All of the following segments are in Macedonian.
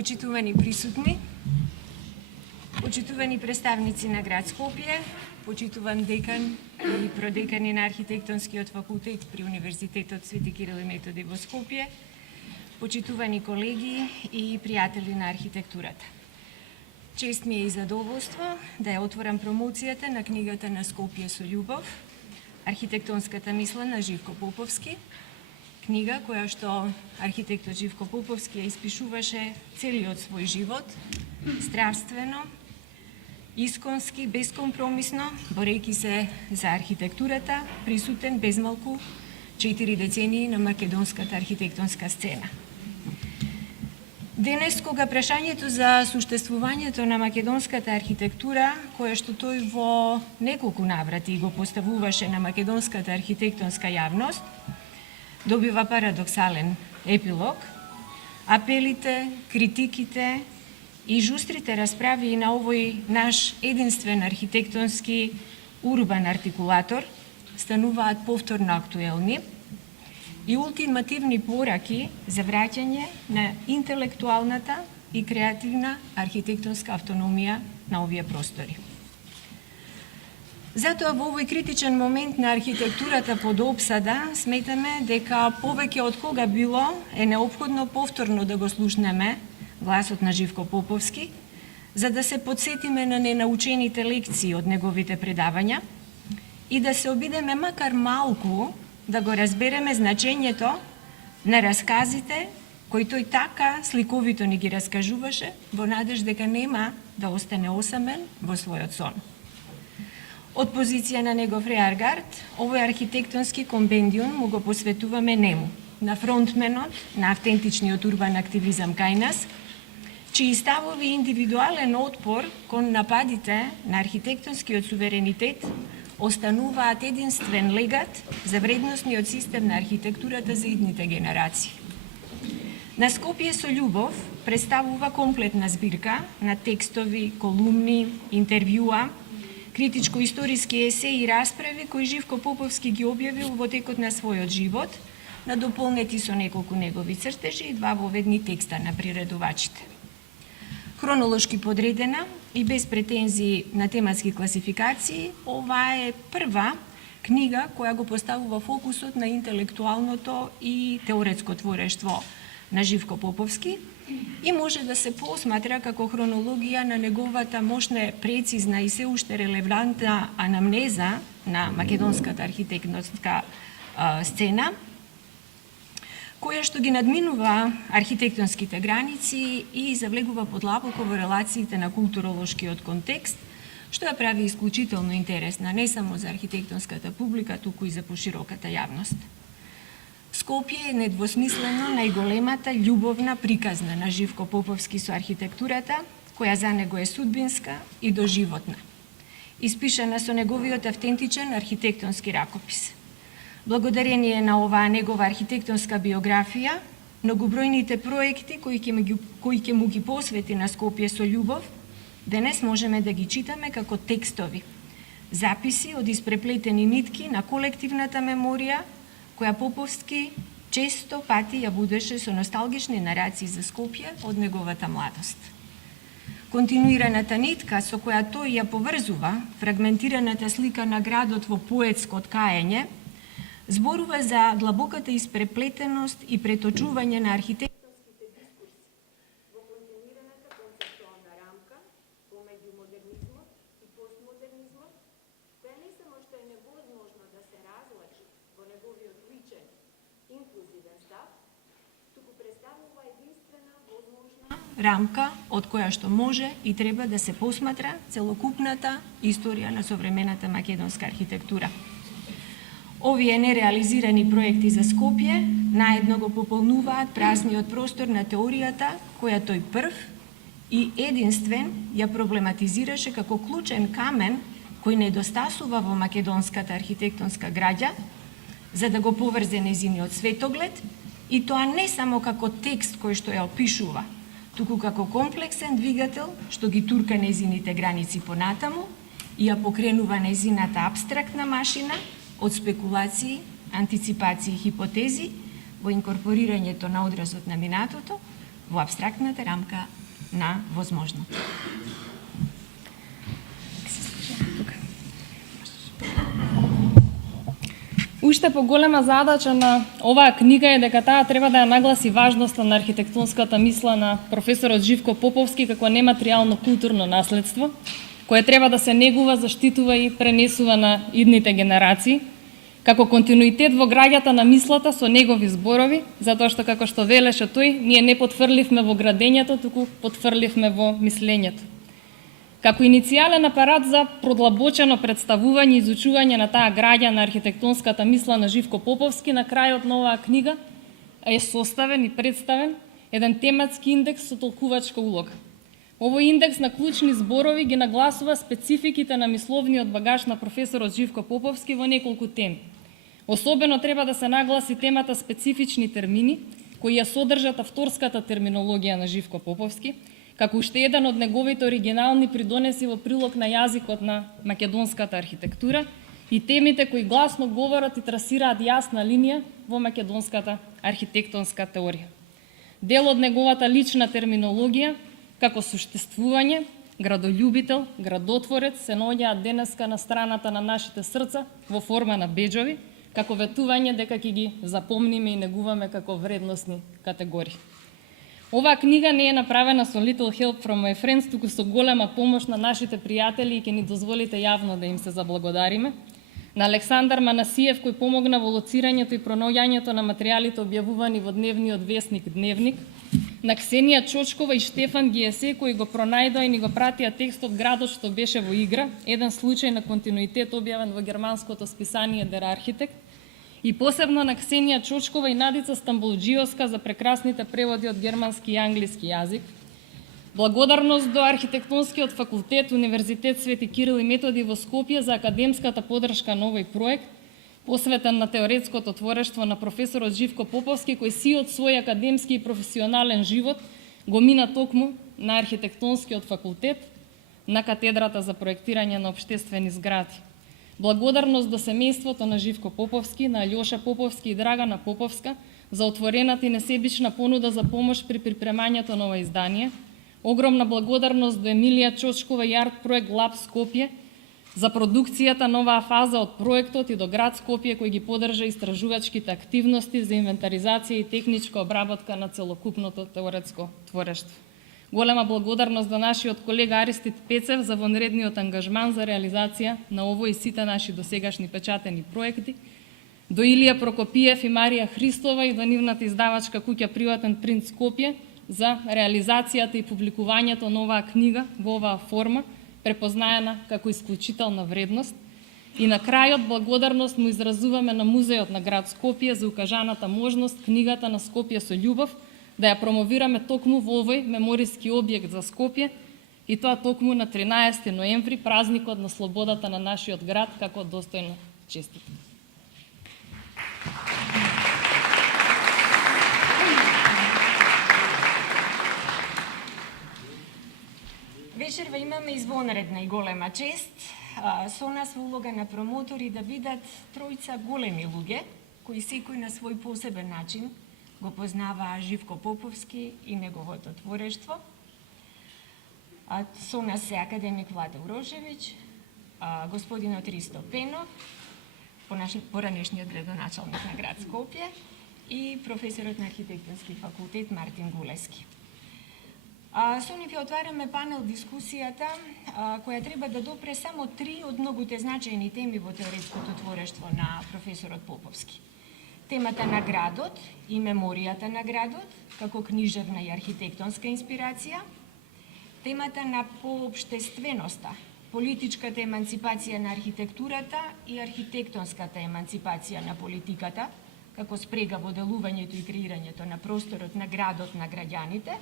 почитувани присутни, почитувани представници на град Скопје, почитуван декан и продекани на архитектонскиот факултет при Универзитетот Свети Кирил и Методи во Скопје, почитувани колеги и пријатели на архитектурата. Чест ми е и задоволство да ја отворам промоцијата на книгата на Скопје со љубов, архитектонската мисла на Живко Поповски, книга која што архитектот Живко Поповски ја испишуваше целиот свој живот, стравствено, исконски, бескомпромисно, борејќи се за архитектурата, присутен безмалку 4 децении на македонската архитектонска сцена. Денес, кога прашањето за суштествувањето на македонската архитектура, кое што тој во неколку наврати го поставуваше на македонската архитектонска јавност, добива парадоксален епилог, апелите, критиките и жустрите расправи на овој наш единствен архитектонски урбан артикулатор стануваат повторно актуелни и ултимативни пораки за враќање на интелектуалната и креативна архитектонска автономија на овие простори. Затоа во овој критичен момент на архитектурата под опсада сметаме дека повеќе од кога било е неопходно повторно да го слушнеме гласот на Живко Поповски, за да се подсетиме на ненаучените лекции од неговите предавања и да се обидеме макар малку да го разбереме значењето на расказите кои тој така сликовито ни ги раскажуваше во надеж дека нема да остане осамен во својот сон. Од позиција на негов реаргард, овој архитектонски комбендиум му го посветуваме нему, на фронтменот на автентичниот урбан активизам кај нас, чии ставови индивидуален отпор кон нападите на архитектонскиот суверенитет остануваат единствен легат за вредносниот систем на архитектурата за идните генерации. На Скопје со љубов представува комплетна збирка на текстови, колумни, интервјуа, критичко-историски есеи и расправи кои Живко Поповски ги објавил во текот на својот живот, надополнети со неколку негови цртежи и 2 воведни текста на приредувачите. Хронолошки подредена и без претензии на тематски класификации, ова е прва книга која го поставува фокусот на интелектуалното и теоретско творештво на Живко Поповски и може да се посматра како хронологија на неговата мощна, прецизна и се уште релевантна анамнеза на македонската архитектонска сцена, која што ги надминува архитектонските граници и завлегува подлабоко во релациите на културолошкиот контекст, што ја прави исклучително интересна не само за архитектонската публика, туку и за пошироката јавност. Скопје е недвосмислено најголемата љубовна приказна на Живко Поповски со архитектурата, која за него е судбинска и доживотна, испишана со неговиот автентичен архитектонски ракопис. Благодарение на оваа негова архитектонска биографија, многобројните проекти кои ќе му ги посвети на Скопје со љубов, денес можеме да ги читаме како текстови, записи од испреплетени нитки на колективната меморија, која Поповски често пати ја будеше со носталгични нарации за Скопје од неговата младост. Континуираната нитка со која тој ја поврзува фрагментираната слика на градот во поетско ткаење, зборува за длабоката испреплетеност и преточување на архитектонските дискурси во континуираната концептуална рамка помеѓу модернизмот и постмодернизмот, која не само што е невозможно да се разлачи во неговиот личен, инклузивен став, туку представува единствена возможна рамка од која што може и треба да се посматра целокупната историја на современата македонска архитектура. Овие нереализирани проекти за Скопје наедно го пополнуваат празниот простор на теоријата која тој прв и единствен ја проблематизираше како клучен камен кој недостасува во македонската архитектонска граѓа, за да го поврзе незиниот светоглед, и тоа не само како текст кој што ја опишува, туку како комплексен двигател што ги турка незините граници понатаму и ја покренува незината абстрактна машина од спекулации, антиципации и хипотези во инкорпорирањето на одразот на минатото во абстрактната рамка на возможното. Уште поголема задача на оваа книга е дека таа треба да ја нагласи важноста на архитектонската мисла на професорот Живко Поповски како нематеријално културно наследство, кое треба да се негува, заштитува и пренесува на идните генерации, како континуитет во граѓата на мислата со негови зборови, затоа што, како што велеше тој, ние не потврливме во градењето, туку потврливме во мислењето. Како иницијален апарат за продлабочено представување и изучување на таа граѓа на архитектонската мисла на Живко Поповски, на крајот на оваа книга е составен и представен еден тематски индекс со толкувачка улога. Овој индекс на клучни зборови ги нагласува спецификите на мисловниот багаж на професорот Живко Поповски во неколку теми. Особено треба да се нагласи темата специфични термини, кои ја содржат авторската терминологија на Живко Поповски, како уште еден од неговите оригинални придонеси во прилог на јазикот на македонската архитектура и темите кои гласно говорат и трасираат јасна линија во македонската архитектонска теорија. Дел од неговата лична терминологија, како суштествување, градолюбител, градотворец, се наоѓаат денеска на страната на нашите срца во форма на беџови, како ветување дека ќе ги запомниме и негуваме како вредносни категории. Оваа книга не е направена со little help from my friends, туку со голема помош на нашите пријатели и ќе ни дозволите јавно да им се заблагодариме. На Александар Манасиев, кој помогна во лоцирањето и пронаоѓањето на материјалите објавувани во дневниот весник Дневник, на Ксенија Чочкова и Штефан Гиесе, кои го пронајдоа и ни го пратија текстот Градот што беше во игра, еден случај на континуитет објавен во германското списание Der Architekt, и посебно на Ксенија Чочкова и Надица Стамболџиевска за прекрасните преводи од германски и англиски јазик. Благодарност до Архитектонскиот факултет, Универзитет Свети Кирил и Методи во Скопје за академската подршка на овој проект, посветен на теоретското творештво на професорот Живко Поповски, кој сиот свој академски и професионален живот го мина токму на Архитектонскиот факултет, на катедрата за проектирање на општествени згради. Благодарност до семејството на Живко Поповски, на Алјоша Поповски и Драгана Поповска за отворената и несебична понуда за помош при припремањето на ова издание. Огромна благодарност до Емилија Чочкова и Арт проект Лаб Скопје за продукцијата на оваа фаза од проектот и до град Скопје кој ги поддржа истражувачките активности за инвентаризација и техничка обработка на целокупното теоретско творештво. Голема благодарност до нашиот колега Аристид Пецев за вонредниот ангажман за реализација на овој и сите наши досегашни печатени проекти, до Илија Прокопиев и Марија Христова и до нивната издавачка куќа Приватен принт Скопје за реализацијата и публикувањето на оваа книга во оваа форма, препознаена како исклучителна вредност. И на крајот благодарност му изразуваме на Музеот на град Скопје за укажаната можност книгата на Скопје со љубов да ја промовираме токму во овој мемориски објект за Скопје, и тоа токму на 13 ноември, празникот на слободата на нашиот град, како достојно честитам. Вечерва имаме извонредна и голема чест со нас во улога на промотори да бидат тројца големи луѓе, кои секој на свој посебен начин го познаваа Живко Поповски и неговото творештво. Со нас се академик Владо Урошевиќ, господинот Ристо Пенов, поранешниот градоначалник на град Скопје и професорот на архитектонски факултет Мартин Гулески. Со нив ја отвараме панел дискусијата која треба да допре само три од многуте значајни теми во теоретското творештво на професорот Поповски. Темата на градот и меморијата на градот како книжевна и архитектонска инспирација, темата на поопштественоста, политичката еманципација на архитектурата и архитектонската еманципација на политиката, како спрега во делувањето и креирањето на просторот на градот на граѓаните,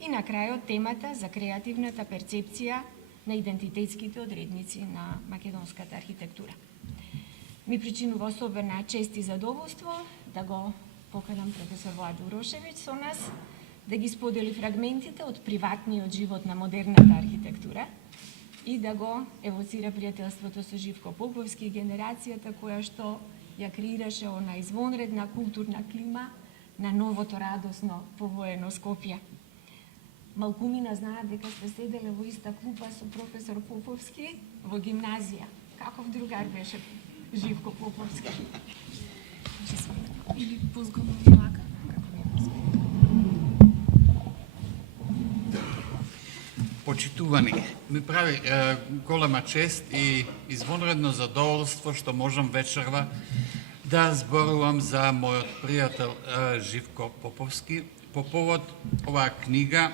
и на крајот темата за креативната перцепција на идентитетските одредници на македонската архитектура. Ми причинува особена чест и задоволство да го поканам професор Владо Урошевиќ со нас, да ги сподели фрагментите од приватниот живот на модерната архитектура и да го евоцира пријателството со Живко Поповски и генерацијата која што ја креираше она извонредна културна клима на новото радосно повоено Скопје. Малкумина знаат дека сте седеле во иста клупа со професор Поповски во гимназија. Каков другар беше Живко Поповски? Или позгодно вака? Почитувани, ми прави голема чест и извонредно задоволство што можам вечерва да зборувам за мојот пријател Живко Поповски по повод оваа книга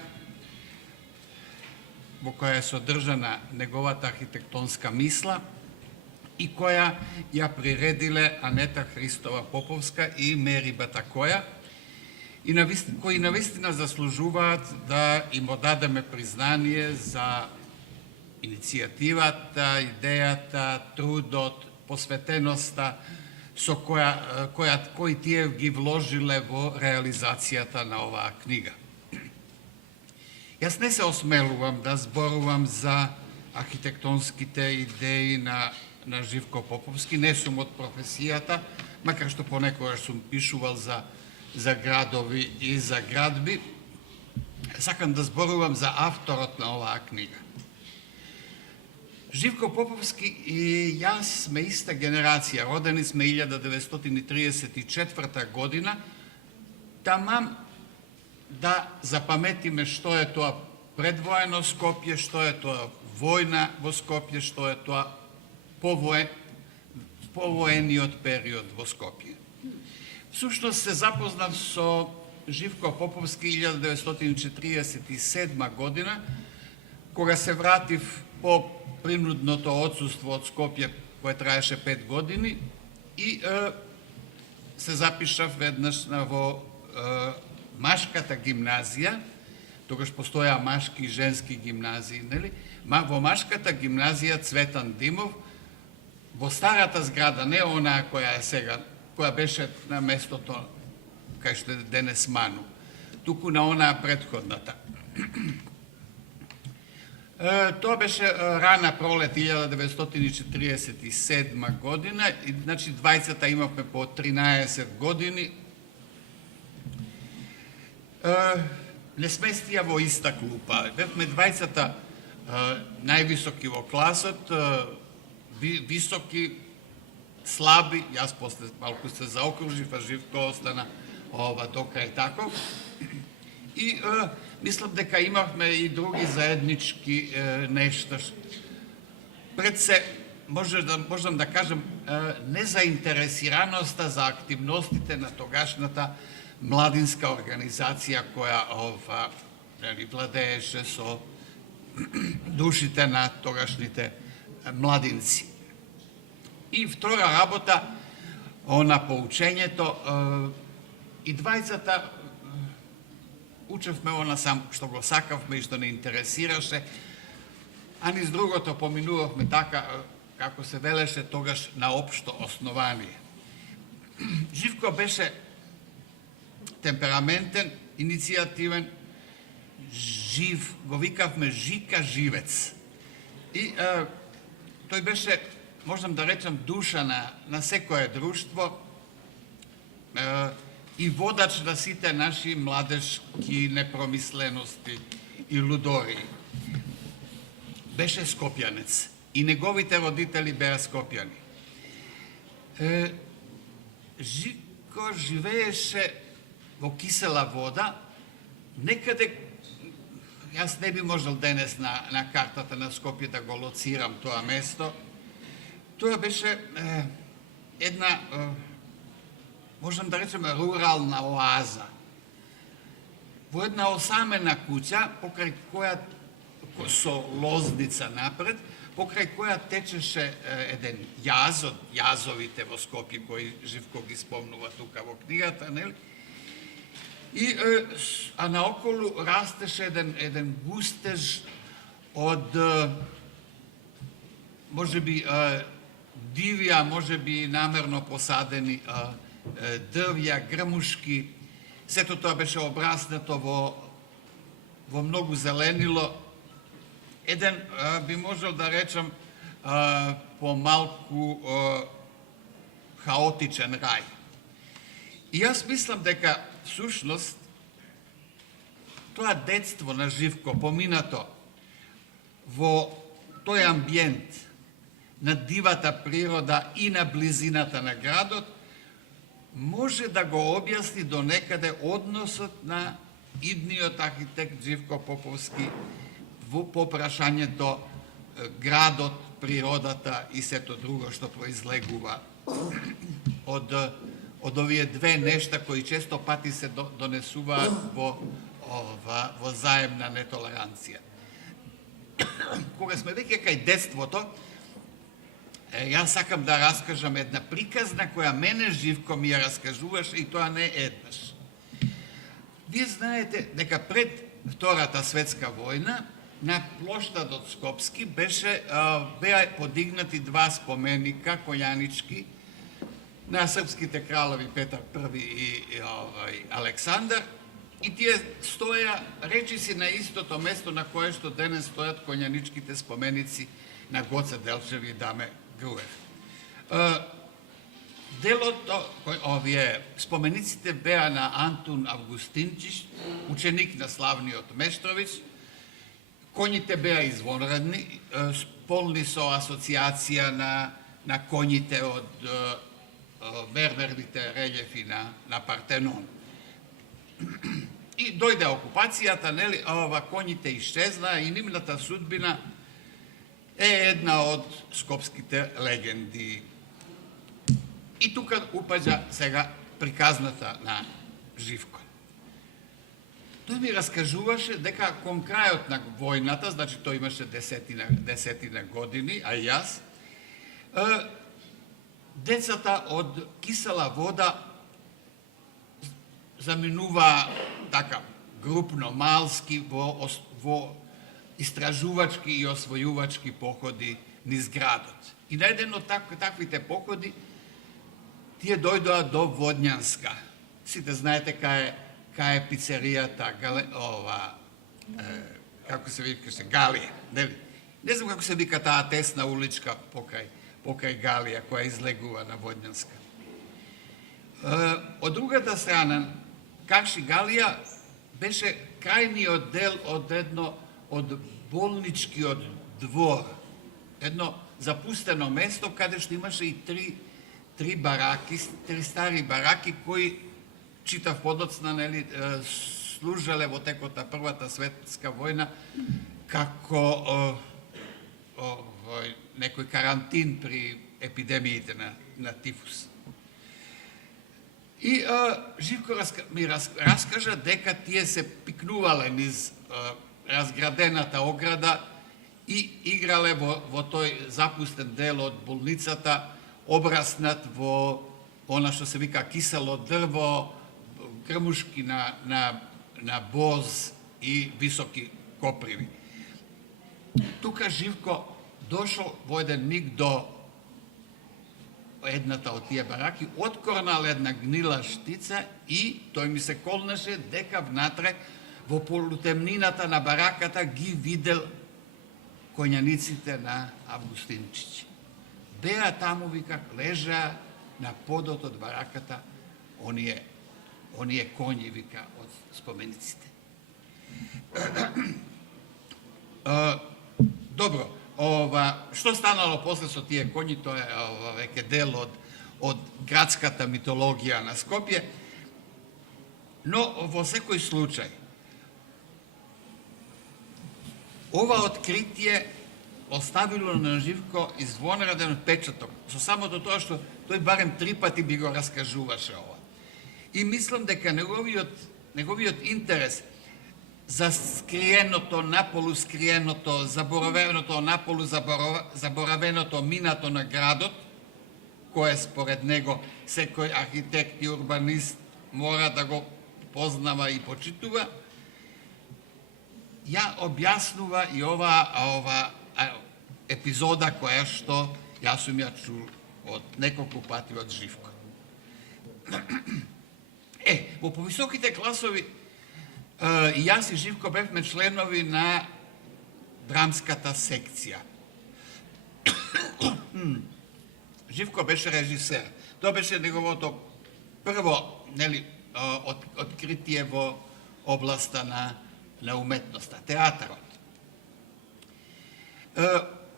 во која е содржана неговата архитектонска мисла и која ја приредиле Анета Христова Поповска и Мери Батакоја, и кои навистина заслужуваат да им одадеме признание за иницијативата, идејата, трудот, посветеноста со кои тие ги вложиле во реализацијата на оваа книга. Јас не се осмелувам да зборувам за архитектонските идеи на Живко Поповски, не сум од професијата, макар што понекогаш сум пишувал за градови и за градби. Сакам да зборувам за авторот на оваа книга. Живко Поповски и јас сме иста генерација, родени сме 1934 година, тамам да запаметиме што е тоа предвоено Скопје, што е тоа војна во Скопје, што е тоа повоениот период во Скопје. Всушност се запознав со Живко Поповски 1947 година, кога се вратив по принудното отсуство од Скопје, кое траеше 5 години, и се запишав веднаш во машката гимназија, тогаш постоја машки и женски гимназии, нели? Во машката гимназија Цветан Димов, во старата зграда, не онаа која е сега, која беше на местото кај што е денес Ману, туку на онаа претходната. Тоа беше рана пролет 1947 година, и значи двајцата имавме по 13 години. Не сме стија во иста клупа. Бевме двајцата највисоки во класот, високи, слаби, јас после малку се заокружив, а Живко остана докрај таков. И мислам дека имавме и други заеднички нешта. Пред се, можам да кажам, незаинтересираноста за активностите на тогашната младинска организација која владееше со душите на тогашните младинци. И втора работа, на поучењето, и двајцата учевме сам што го сакавме и што не интересираше, а низ другото поминувавме така, како се велеше тогаш, на општо основание. Живко беше темпераментен, иницијативен, жив, го викавме Жика Живец. И тој беше, можам да речам, душа на секое друштво и водач на сите наши младежки непромислености и лудори. Беше скопјанец и неговите родители беа скопјани. Жико живееше во Кисела Вода, некаде, јас не би можел денес на картата на Скопје да го лоцирам тоа место. Тоа беше една, можам да речем, рурална оаза. Во една осамена куќа, покрај која, со лозница напред, покрај која течеше еден јаз од јазовите во Скопје, кои Живко ги спомнува тука во книгата, нели? А наоколу растеше еден густеж од, можеби, дивија, можеби намерно посадени дрвја, грмушки. Сето тоа беше обраснато во многу зеленило. Еден, би можел да речем, помалку хаотичен рај. И јас мислам дека всушност тоа детство на Живко поминато во тој амбиент на дивата природа и на близината на градот може да го објасни до некаде односот на идниот архитект Живко Поповски по прашањето градот, природата и сето друго што произлегува од овие две нешта кои често пати се донесуваат во заемна нетолеранција. Кога сме веќе кај детството, јас сакам да раскажам една приказна која мене Живко ми ја раскажуваше и тоа не еднаш. Вие знаете дека пред Втората светска војна на плоштадот Скопски беа подигнати два споменика коњанички на српските кралеви Петар I и Александар, и тие стоја речиси на истото место на кое што денес стојат коњаничките споменици на Гоце Делчев и Даме Груев. Овие спомениците беа на Антун Августинчиш, ученик на славниот Мештрович. Коњите беа извонредни, полни со асоциација на коњите од мермерните релјефи на Партенон. И дојде окупацијата, нели, коњите исчезна и нивната судбина е една од скопските легенди. И тука упаѓа сега приказната на Живко. Тој ми раскажуваше дека кон крајот на војната, значи тој имаше десетина години, а и јас, децата од Кисела вода заминува така групно, малски во истражувачки и освојувачки походи низ градот. И на еден од таквите походи тие дојдоа до Водњанска. Сите знаете кај е пицеријата, како се викаше, Галија, нели? Не знам како се вика таа тесна уличка покрај Галија, која излегува на Водњанска. Од другата страна, Карши Галија беше крајниот дел од болничкиот двор. Едно запустено место, каде што имаше и три бараки, три стари бараки, кои, читав подоцна, нели, служеле во текот на Првата светска војна како некој карантин при епидемиите на тифус. И Живко ми раскажа дека тие се пикнувале низ разградената ограда и играле во тој запустен дел од болницата, обраснат во она што се вика кисело дрво, грмушки на боз и високи коприви. Тука Живко дошол во еден миг до едната од тие бараки, откорнал една гнила штица и тој ми се колнеше дека внатре во полутемнината на бараката ги видел коњаниците на Августинчич. Беа таму, вика, лежа на подот од бараката оние коњи, вика, од спомениците. Добро, што станало после со тие коњи, тоа е веќе дел од градската митологија на Скопје, но во секој случај, ова откритие оставило на Живко извонреден печаток, со самото тоа што тој барем 3 пати би го раскажуваше ова. И мислам дека неговиот интерес за скриеното, наполу скриеното, заборавеното, наполу заборавеното минато на градот, кое според него секој архитект и урбанист мора да го познава и почитува, ја објаснува и ова епизода која што јас сум ја чул од неколку пати од Живко. Во повисоките класови и јас и Живко бевме членови на драмската секција. Живко беше режисер. Тоа беше неговото прво, нели, откритие во областа на уметноста, театарот.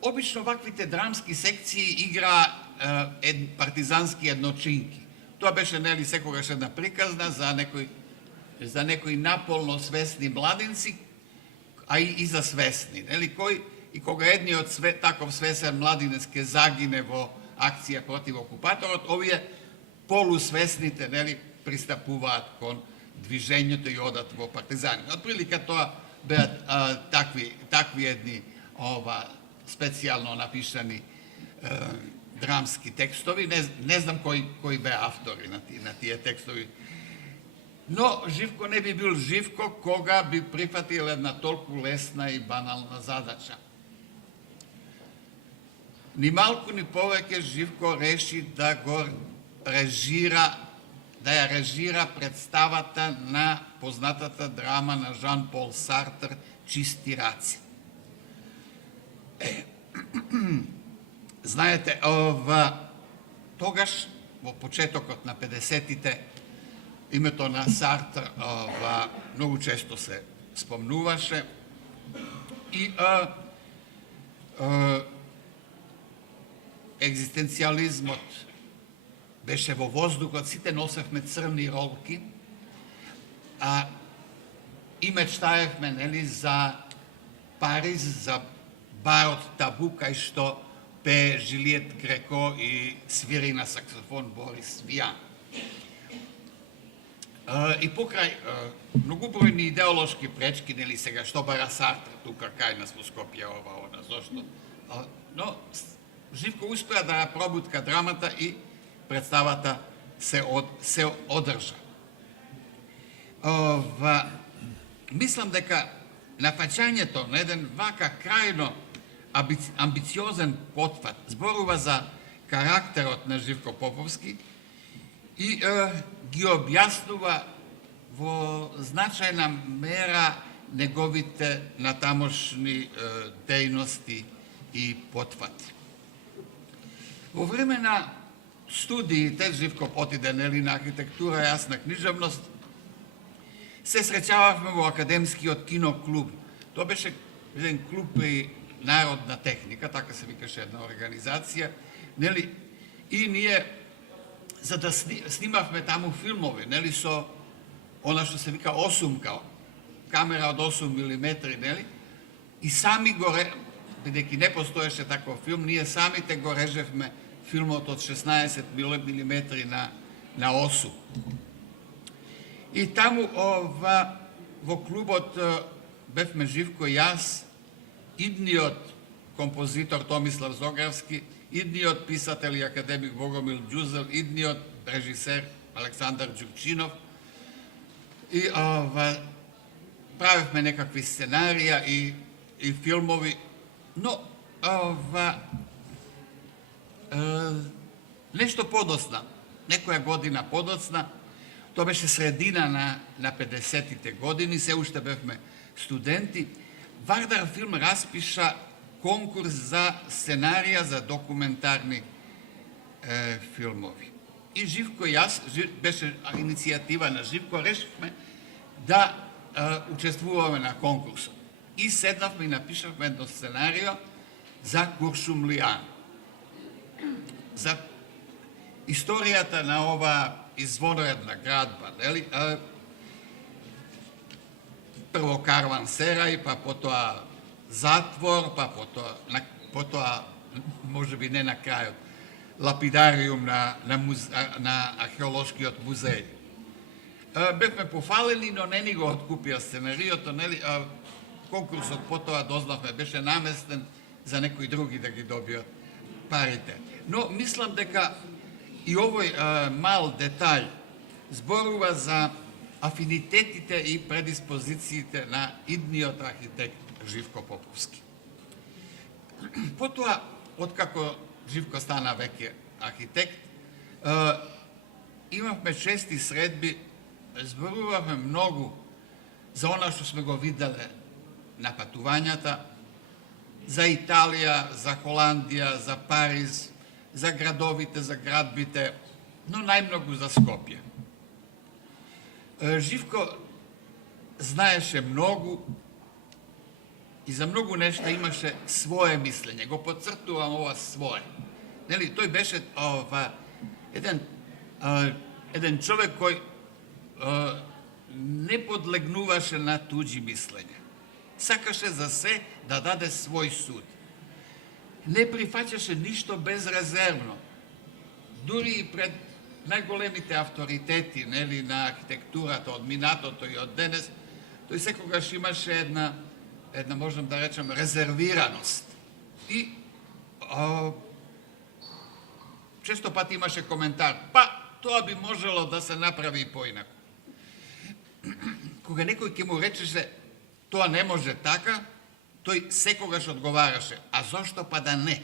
Обично ваквите драмски секции игра партизански едночинки. Тоа беше, нели, секогаш една приказна за некои наполно свесни младенци, а и за свесни, нели, и кога едниот таков свесен младинец ке загине во акција против окупаторот, овие полусвесните, нели, пристапуваат кон движењето и одат во партизани. Отприлика тоа беа такви едни специјално напишани драмски текстови. Не знам кои беа автори на тие текстови. Но Живко не би бил Живко кога би прифатил една толку лесна и банална задача. Ни малку ни повеќе Живко реши да ја режира представата на познатата драма на Жан-Пол Сартр "Чисти раци". Знаете, тогаш, во почетокот на 50-тите, името на Сартр многу често се спомнуваше и екзистенцијализмот беше во воздухот, сите носевме црни ролки, и мечтаевме, нели, за Париз, за барот Табу, кај што пее Жилиет Греко и свири на саксофон Борис Вијан. И покрај многубројни идеолошки пречки, нели, сега што бара Сартр тука кај нас во Скопје, она, зошто? Но Живко успеа да ја пробутка драмата и представата се одржа. Мислам дека нафаќањето на еден вака крајно амбициозен потфат зборува за карактерот на Живко Поповски и ги објаснува во значајна мера неговите натамошни дејности и потфати. Во време на студиите Живко отиде, нели, на архитектура, јас на книжевност, се среќававме во Академскиот киноклуб. Тоа беше еден клуб при Народна техника, така се викаше една организација, нели, и ние за да снимавме таму филмови, нели, со она што се вика осумка, камера од 8 мм, нели, и сами бидејќи не постоеше таков филм, ние самите го режевме филмот од 16 мм на осу. И таму во клубот бевме Живко и јас, идниот композитор Томислав Зогревски, идниот писател и академик Богомил Ѓузел, идниот режисер Александар Ѓурчинов. И правевме некакви сценарија и филмови, но нешто подоцна, некоја година подоцна, тоа беше средина на 50-тите години, се уште бевме студенти, Вардар Филм распиша конкурс за сценарија за документарни филмови. И Живко и јас, беше иницијатива на Живко, решивме да учествуваме на конкурсот. И седнавме и напишавме едно сценарио за Куршумлијан. За историјата на ова извонредна градба, нели? Прво карвансерај, па потоа затвор, па потоа можеби не на крајот, лапидариум на археолошкиот музеј. Бевме пофалени, но не ни го откупија сценариото, нели? Конкурсот потоа дознавме беше наместен за некои други да ги добијат парите. Но мислам дека и овој мал детај зборува за афинитетите и предиспозициите на идниот архитект Живко Поповски. Потоа, откако Живко стана веќе архитект, имавме чести средби, зборувавме многу за она што сме го виделе на патувањата, за Италија, за Холандија, за Париз, за градовите, за градбите, но најмногу за Скопје. Живко знаеше многу и за многу нешта имаше свое мислење. Го подцртувам ова свое. Нели, тој беше еден човек кој не подлегнуваше на туѓи мислења. Сакаше за се да даде свој суд. Не прифаќаше ништо безрезервно. Дури и пред најголемите авторитети, нели, на архитектурата од минатото и од денес, тој секогаш имаше една можам да речем, резервираност. И често пати имаше коментар, тоа би можело да се направи и поинаку. Кога некој ќе му речеше, тоа не може така, тој секогаш одговараше, а зошто па да не?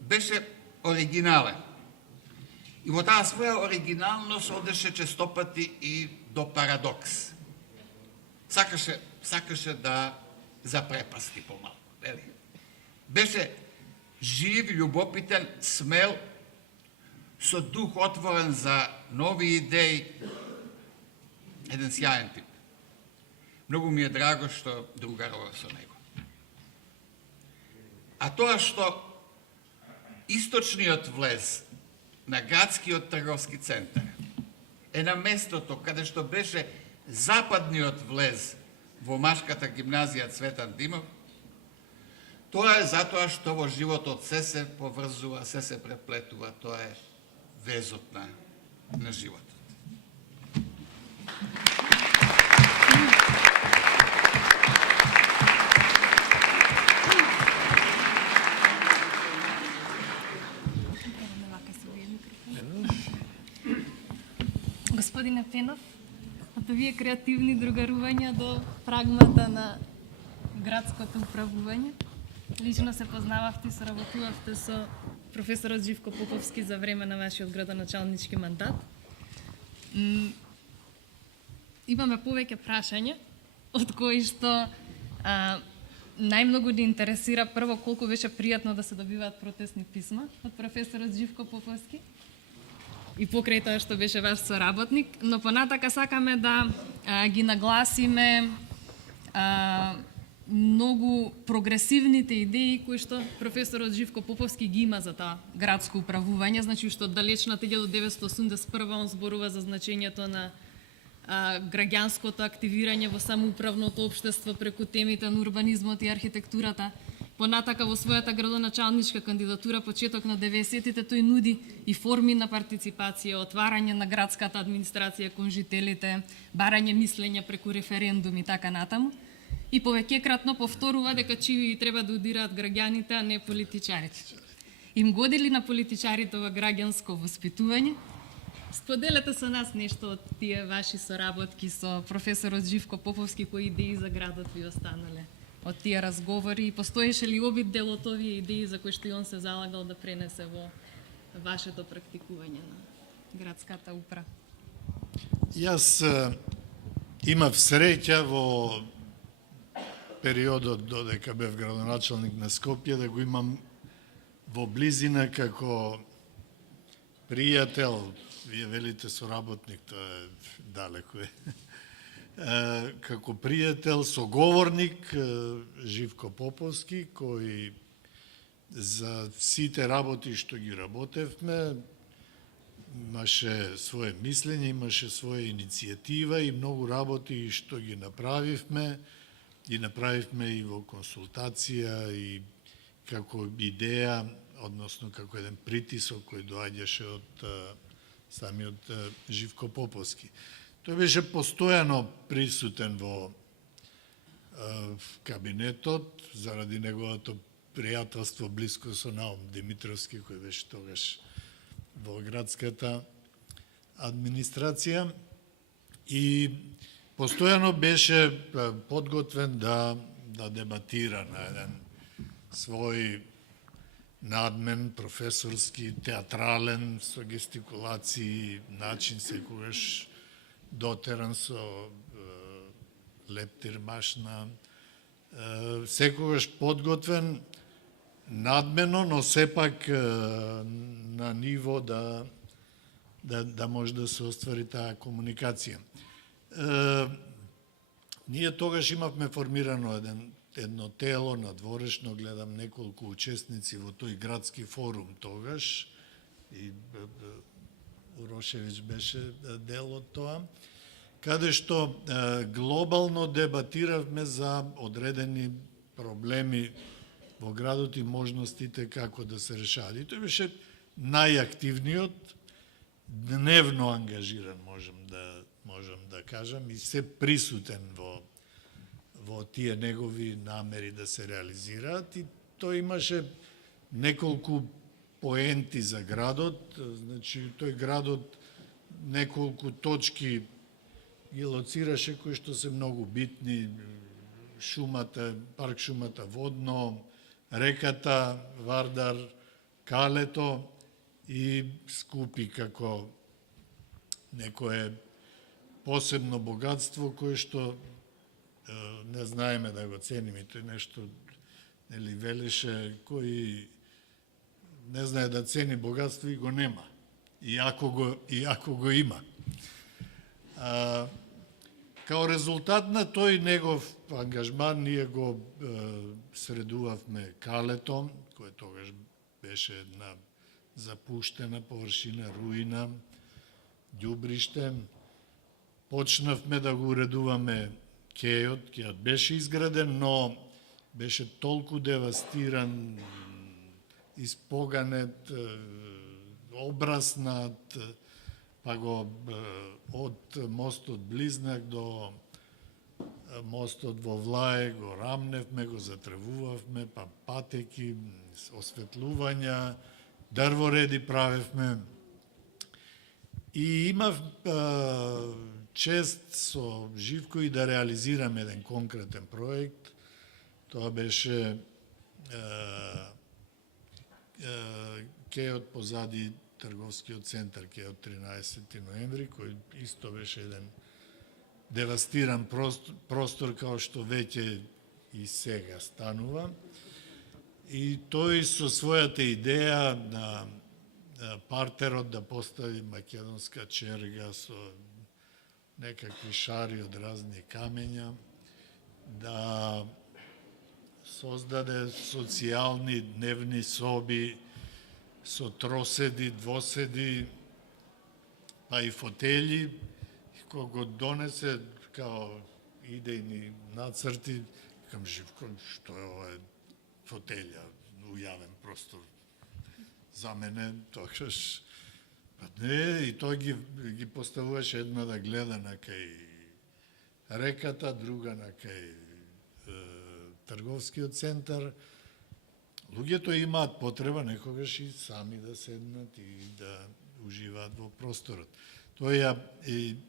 Беше оригинален. И во таа своја оригиналност одеше честопати и до парадокс. Сакаше да запрепасти помалку. Беше жив, љубопитен, смел, со дух отворен за нови идеи, еден сјаен тип. Многу ми е драго што другарува со него. А тоа што источниот влез на градскиот трговски центар е на местото каде што беше западниот влез во Машката гимназија Цветан Димов, тоа е затоа што во животот се поврзува, се преплетува, тоа е везот на животот. Господине Пенов, од овие креативни другарувања до прагмата на градското управување, лично се познававте и соработувавте со професорот Живко Поповски за време на вашиот градоначалнички мандат. Имаме повеќе прашања, од кои што најмногу ни интересира прво колку беше пријатно да се добиваат протестни писма од професорот Живко Поповски и покрај тоа што беше ваш соработник, но понатака сакаме да ги нагласиме многу прогресивните идеи кои што професорот Живко Поповски ги има за тоа градско управување, значи што далечната 1981 он зборува за значењето на граѓанското активирање во самоуправното општество преку темите на урбанизмот и архитектурата. Понатака во својата градоначалничка кандидатура почеток на 90-тите тој нуди и форми на партиципација, отварање на градската администрација кон жителите, барање мислење преку референдум и така натаму. И повеќекратно повторува дека чиви треба да удираат граѓаните, а не политичарите. Им годили на политичарите ова граѓанско воспитување. Споделете со нас нешто од тие ваши соработки со професорот Живко Поповски, кои идеи за градот ви останале од тие разговори и постоеше ли обид дел од овие идеи за кои што и он се залагал да пренесе во вашето практикување на градската управа? Јас имав среќа во периодот додека бев градоначалник на Скопје да го имам во близина како пријател, вие велите соработник, тоа е далеко е. Како пријател, соговорник Живко Поповски, кој за сите работи што ги работевме, имаше свое мислење, имаше своја иницијатива и многу работи што ги направивме и во консултација и како идеја, односно како еден притисок кој доаѓаше од самиот Живко Поповски. Тој беше постојано присутен во кабинетот заради неговото пријателство блиско со Наум Димитровски, кој беше тогаш во градската администрација и постојано беше подготвен да дебатира на еден свој надмен, професорски, театрален, со гестикулации, начин секогаш дотеран со лептир машна, секогаш подготвен, надмено, но сепак на ниво да може да се оствари таа комуникација. Ние тогаш имавме формирано едно тело, надворешно, гледам неколку учесници во тој градски форум тогаш, и Урошевиќ беше дел од тоа, каде што глобално дебатиравме за одредени проблеми во градот и можностите како да се решаваат. И тој беше најактивниот, дневно ангажиран, можам да кажам, и се присутен во тие негови намери да се реализираат. И тој имаше неколку поенти за градот, значи тој градот неколку точки ги лоцираше кои што се многу битни: шумата, парк шумата Водно, реката Вардар, Калето и Скупи како некое посебно богатство кое што не знаеме да го цениме. Тој нешто велеше, кој не знае да цени богатство и го нема, иако го има. Као резултат на тој негов ангажман, ние го средувавме Калето, кој тогаш беше една запуштена површина, руина, ѓубриште. Почнавме да го уредуваме кејот. Кејот беше изграден, но беше толку девастиран, испоганет, обраснат, па го од мостот Близнак до мостот во Влае го рамневме, го затревувавме, па патеки, осветлувања, дрвореди правевме. И имав чест со Живко и да реализирам еден конкретен проект. Тоа беше кејот позади трговскиот центар, кејот 13 ноември, кој исто беше еден девастиран простор, као што веќе и сега станува. И тој со својата идеја на партерот да постави македонска черга со некакви шари од разни камења, да создаде социјални дневни соби со троседи, двоседи, па и фотели. Кога го донесе као идејни нацрти, кам Живко, што е ова фотелја у јавен простор? За мене, тогаш, па не, и тој ги поставуваше една да гледа на кај реката, друга на кај трговскиот центар. Луѓето имаат потреба некогаш и сами да седнат и да уживаат во просторот. Тој ја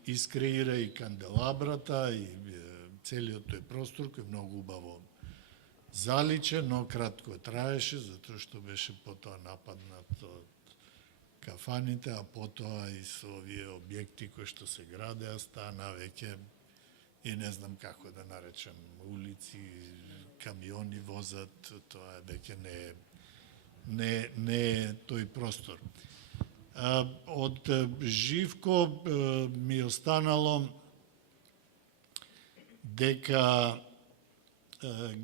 искреира и канделабрата, и целиот тој простор, кој многу убаво заличе, но кратко траеше, затоа што беше потоа нападнат од кафаните, а потоа и со овие објекти кои што се градеа, стана веќе, и не знам како да наречам, улици, камиони возат, тоа веќе не е тој простор. Од Живко ми останало дека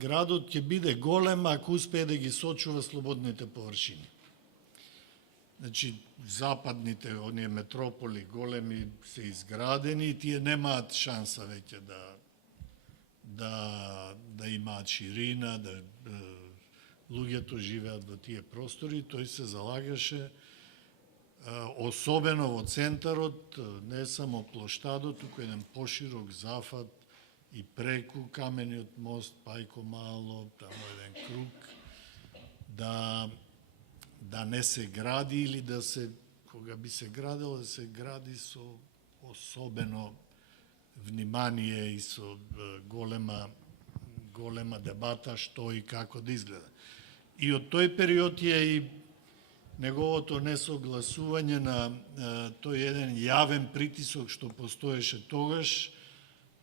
градот ќе биде голем ако успее да ги сочува слободните површини. Значи, западните, оние метрополи големи се изградени и тие немаат шанса веќе да имаат ширина, да луѓето живеат во тие простори. Тој се залагаше особено во центарот, не само плоштадот, туку еден поширок зафат и преку камениот мост, Пајко Мало, тамо еден круг, да не се гради или да се, кога би се градело, да се гради со особено внимание и со голема дебата што и како да изгледа. И од тој период е и неговото несогласување на тој еден јавен притисок што постоеше тогаш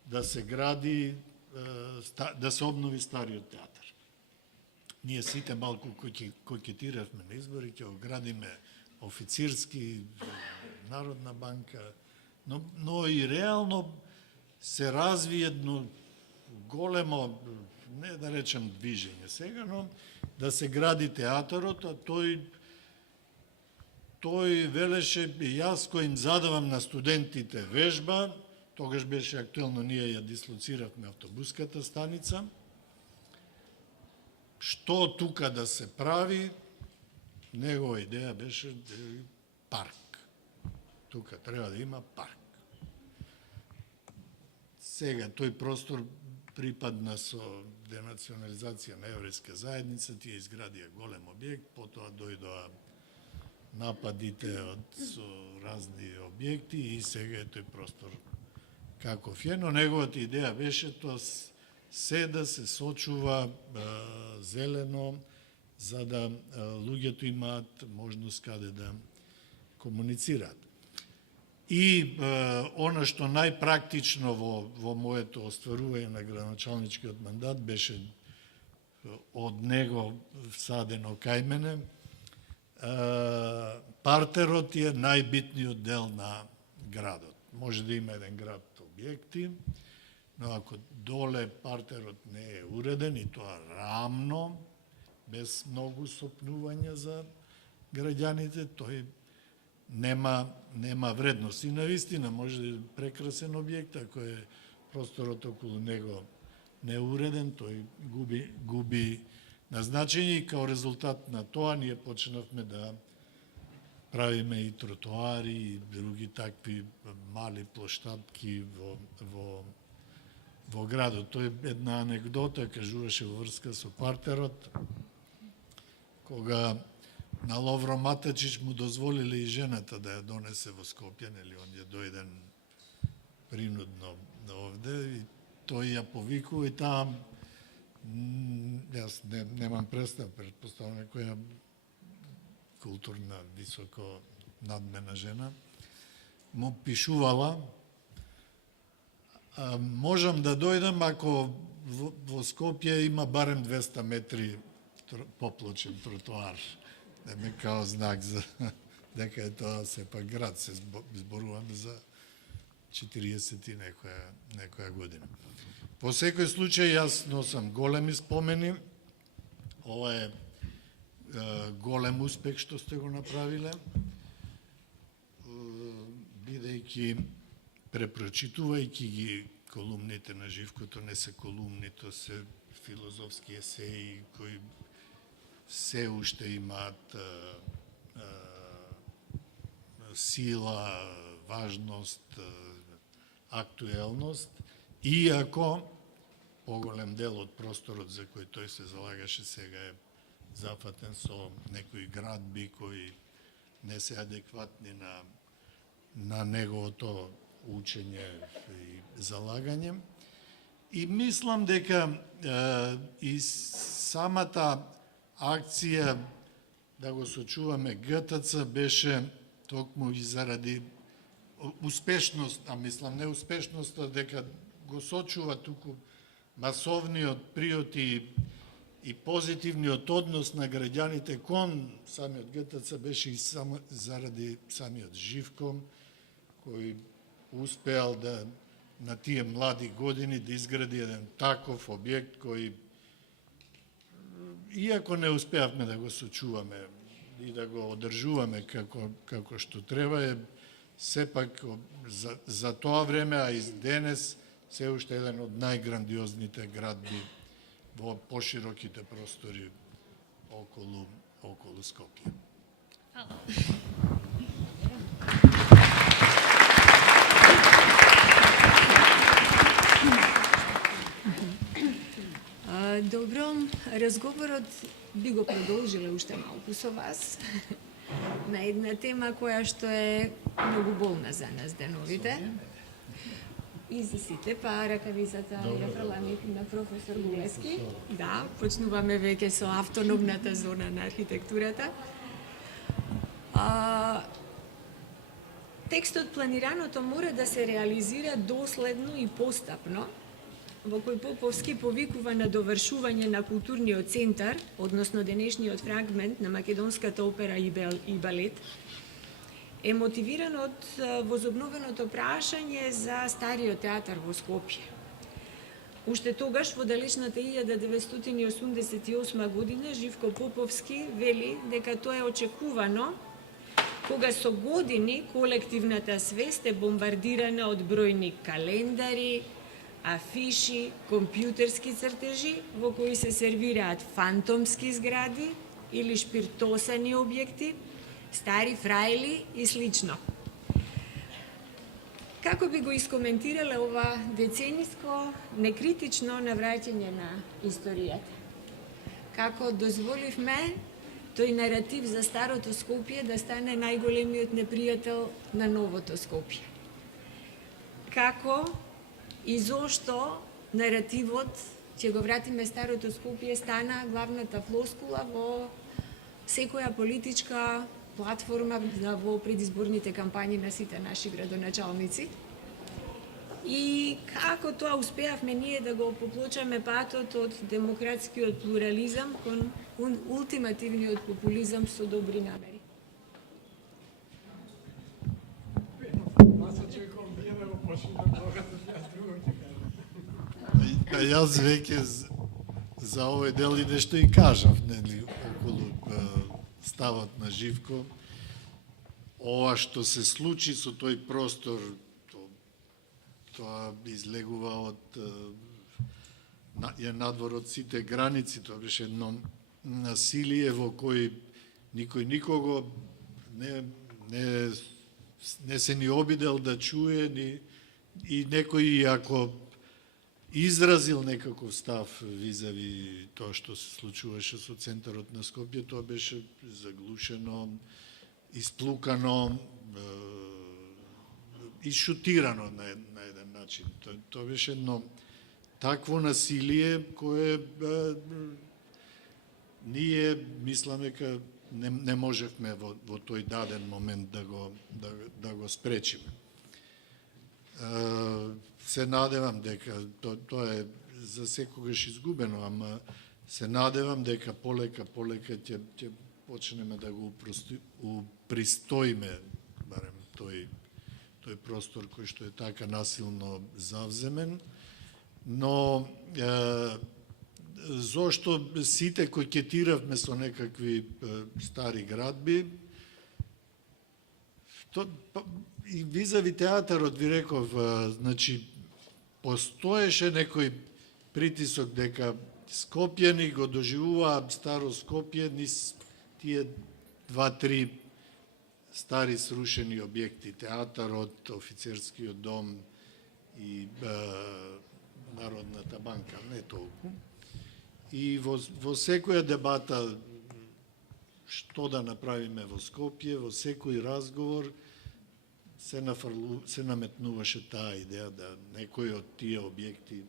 да се гради, да се обнови стариот театар. Ние сите малку кокетиравме на избори, ќе го градиме официрски, Народна банка, но и реално се разви едно големо, не да речем движење сега, но да се гради театарот, а тој велеше, јас кој им задавам на студентите вежба, тогаш беше актуелно, ние ја дислоциравме автобуската станица, што тука да се прави, негова идеја беше парк. Тука треба да има парк. Сега тој простор припадна со денационализација на еврејска заедница, тие изградија голем објект, потоа дојдоа нападите со разни објекти и сега е тој простор каков е, но неговата идеја беше тоа се да се сочува зелено, за да луѓето имаат можност каде да комуницираат. И она што најпрактично во моето остварување на градоначалничкиот мандат беше од него всадено кај мене. Партерот е најбитниот дел на градот. Може да има еден град објекти, но ако доле партерот не е уреден и тоа рамно, без многу сопнување за граѓаните, тој нема вредност. И навистина може да е прекрасен објект, ако е просторот околу него неуреден, тој губи на значење и као резултат на тоа ние почнавме да правиме и тротоари и други такви мали площадки во градот. Тоа е една анекдота, кажуваше во врска со партерот, кога на Ловро Матачич му дозволиле и жената да ја донесе во Скопје, нели он ја дојден принудно овде и тој ја повикува и таму, јас немам представа, претпоставам некоја културна, високо надмена жена, му пишувала, можам да дојдам ако во Скопје има барем 200 метри поплочен тротоар. Не као знак за дека е тоа сепак град, се зборуваме за 40 и некоја година. Во секој случај, јас носам големи спомени. Ова е голем успех што сте го направиле, бидејќи препрочитувајќи ги колумните на Живкото, не се колумни, тоа се филозофски есеи кои се уште имаат сила, важност, актуелност, иако поголем дел од просторот за кој тој се залагаше сега е зафатен со некои градби кои не се адекватни на неговото учење и залагање. И мислам дека и самата акција да го сочуваме ГТЦ беше токму и заради успешност, а мислам не успешноста, дека го сочува туку масовниот приот и позитивниот однос на граѓаните кон самиот ГТЦ беше и само заради самиот Живко, кој успеал да на тие млади години да изгради еден таков објект кој, иако не успеавме да го сочуваме и да го одржуваме како што треба, е сепак за тоа време, а и денес, се уште еден од најграндиозните градби во пошироките простори околу Скопје. Добро, разговорот би го продолжиле уште малку со вас на една тема која што е многу болно за нас деновите. И за сите, па ракавицата е проламик на професор Гулески. Да, почнуваме веќе со автономната зона на архитектурата. Текстот планираното мора да се реализира доследно и постапно, во кој Поповски повикува на довршување на културниот центар, односно денешниот фрагмент на македонската опера и балет, е мотивиран од возобновеното прашање за стариот театар во Скопје. Уште тогаш, во далечната 1988 година, Живко Поповски вели дека тоа е очекувано, кога со години колективната свест е бомбардирана од бројни календари, афиши, компјутерски цртежи, во кои се сервираат фантомски згради или шпиртосани објекти, стари фрајли и слично. Како би го искоментирале ова децениско, некритично навраќање на историјата? Како дозволивме тој наратив за старото Скопје да стане најголемиот непријател на новото Скопје? Како и зошто наративот ќе го вратиме старото Скопје стана главната флоскула во секоја политичка платформа во предизборните кампањи на сите наши градоначалници? И како тоа успеавме ние да го поплочаме патот од демократскиот плурализам кон ултимативниот популизам со добри намери? Јас веќе за овој дел и нешто и кажав, нели, околу ставот на Живко. Ова што се случи со тој простор, тоа излегува од надвор од сите граници, тоа беше едно насилие во кој никој никого не се ни обидел да чуе, и некој ако изразил некаков став визави тоа што се случуваше со центарот на Скопје, тоа беше заглушено, исплукано, ишутирано на еден начин. Тоа беше едно такво насилие кое ние мисламе дека не можевме во тој даден момент да го спречиме. Се надевам дека тоа е за секогаш изгубено, ама се надевам дека полека ќе почнеме да го упристоиме барем тој простор кој што е така насилно завземен, но зошто сите кокетиравме со некакви стари градби, и визави театарот ви реков, значи, постоеше некој притисок дека скопјани го доживуваа старо Скопје низ тие 2-3 стари срушени објекти, театарот, офицерскиот дом и Народната банка, не толку. И во секоја дебата што да направиме во Скопје, во секој разговор се наметнуваше таа идеја да некој од тие објекти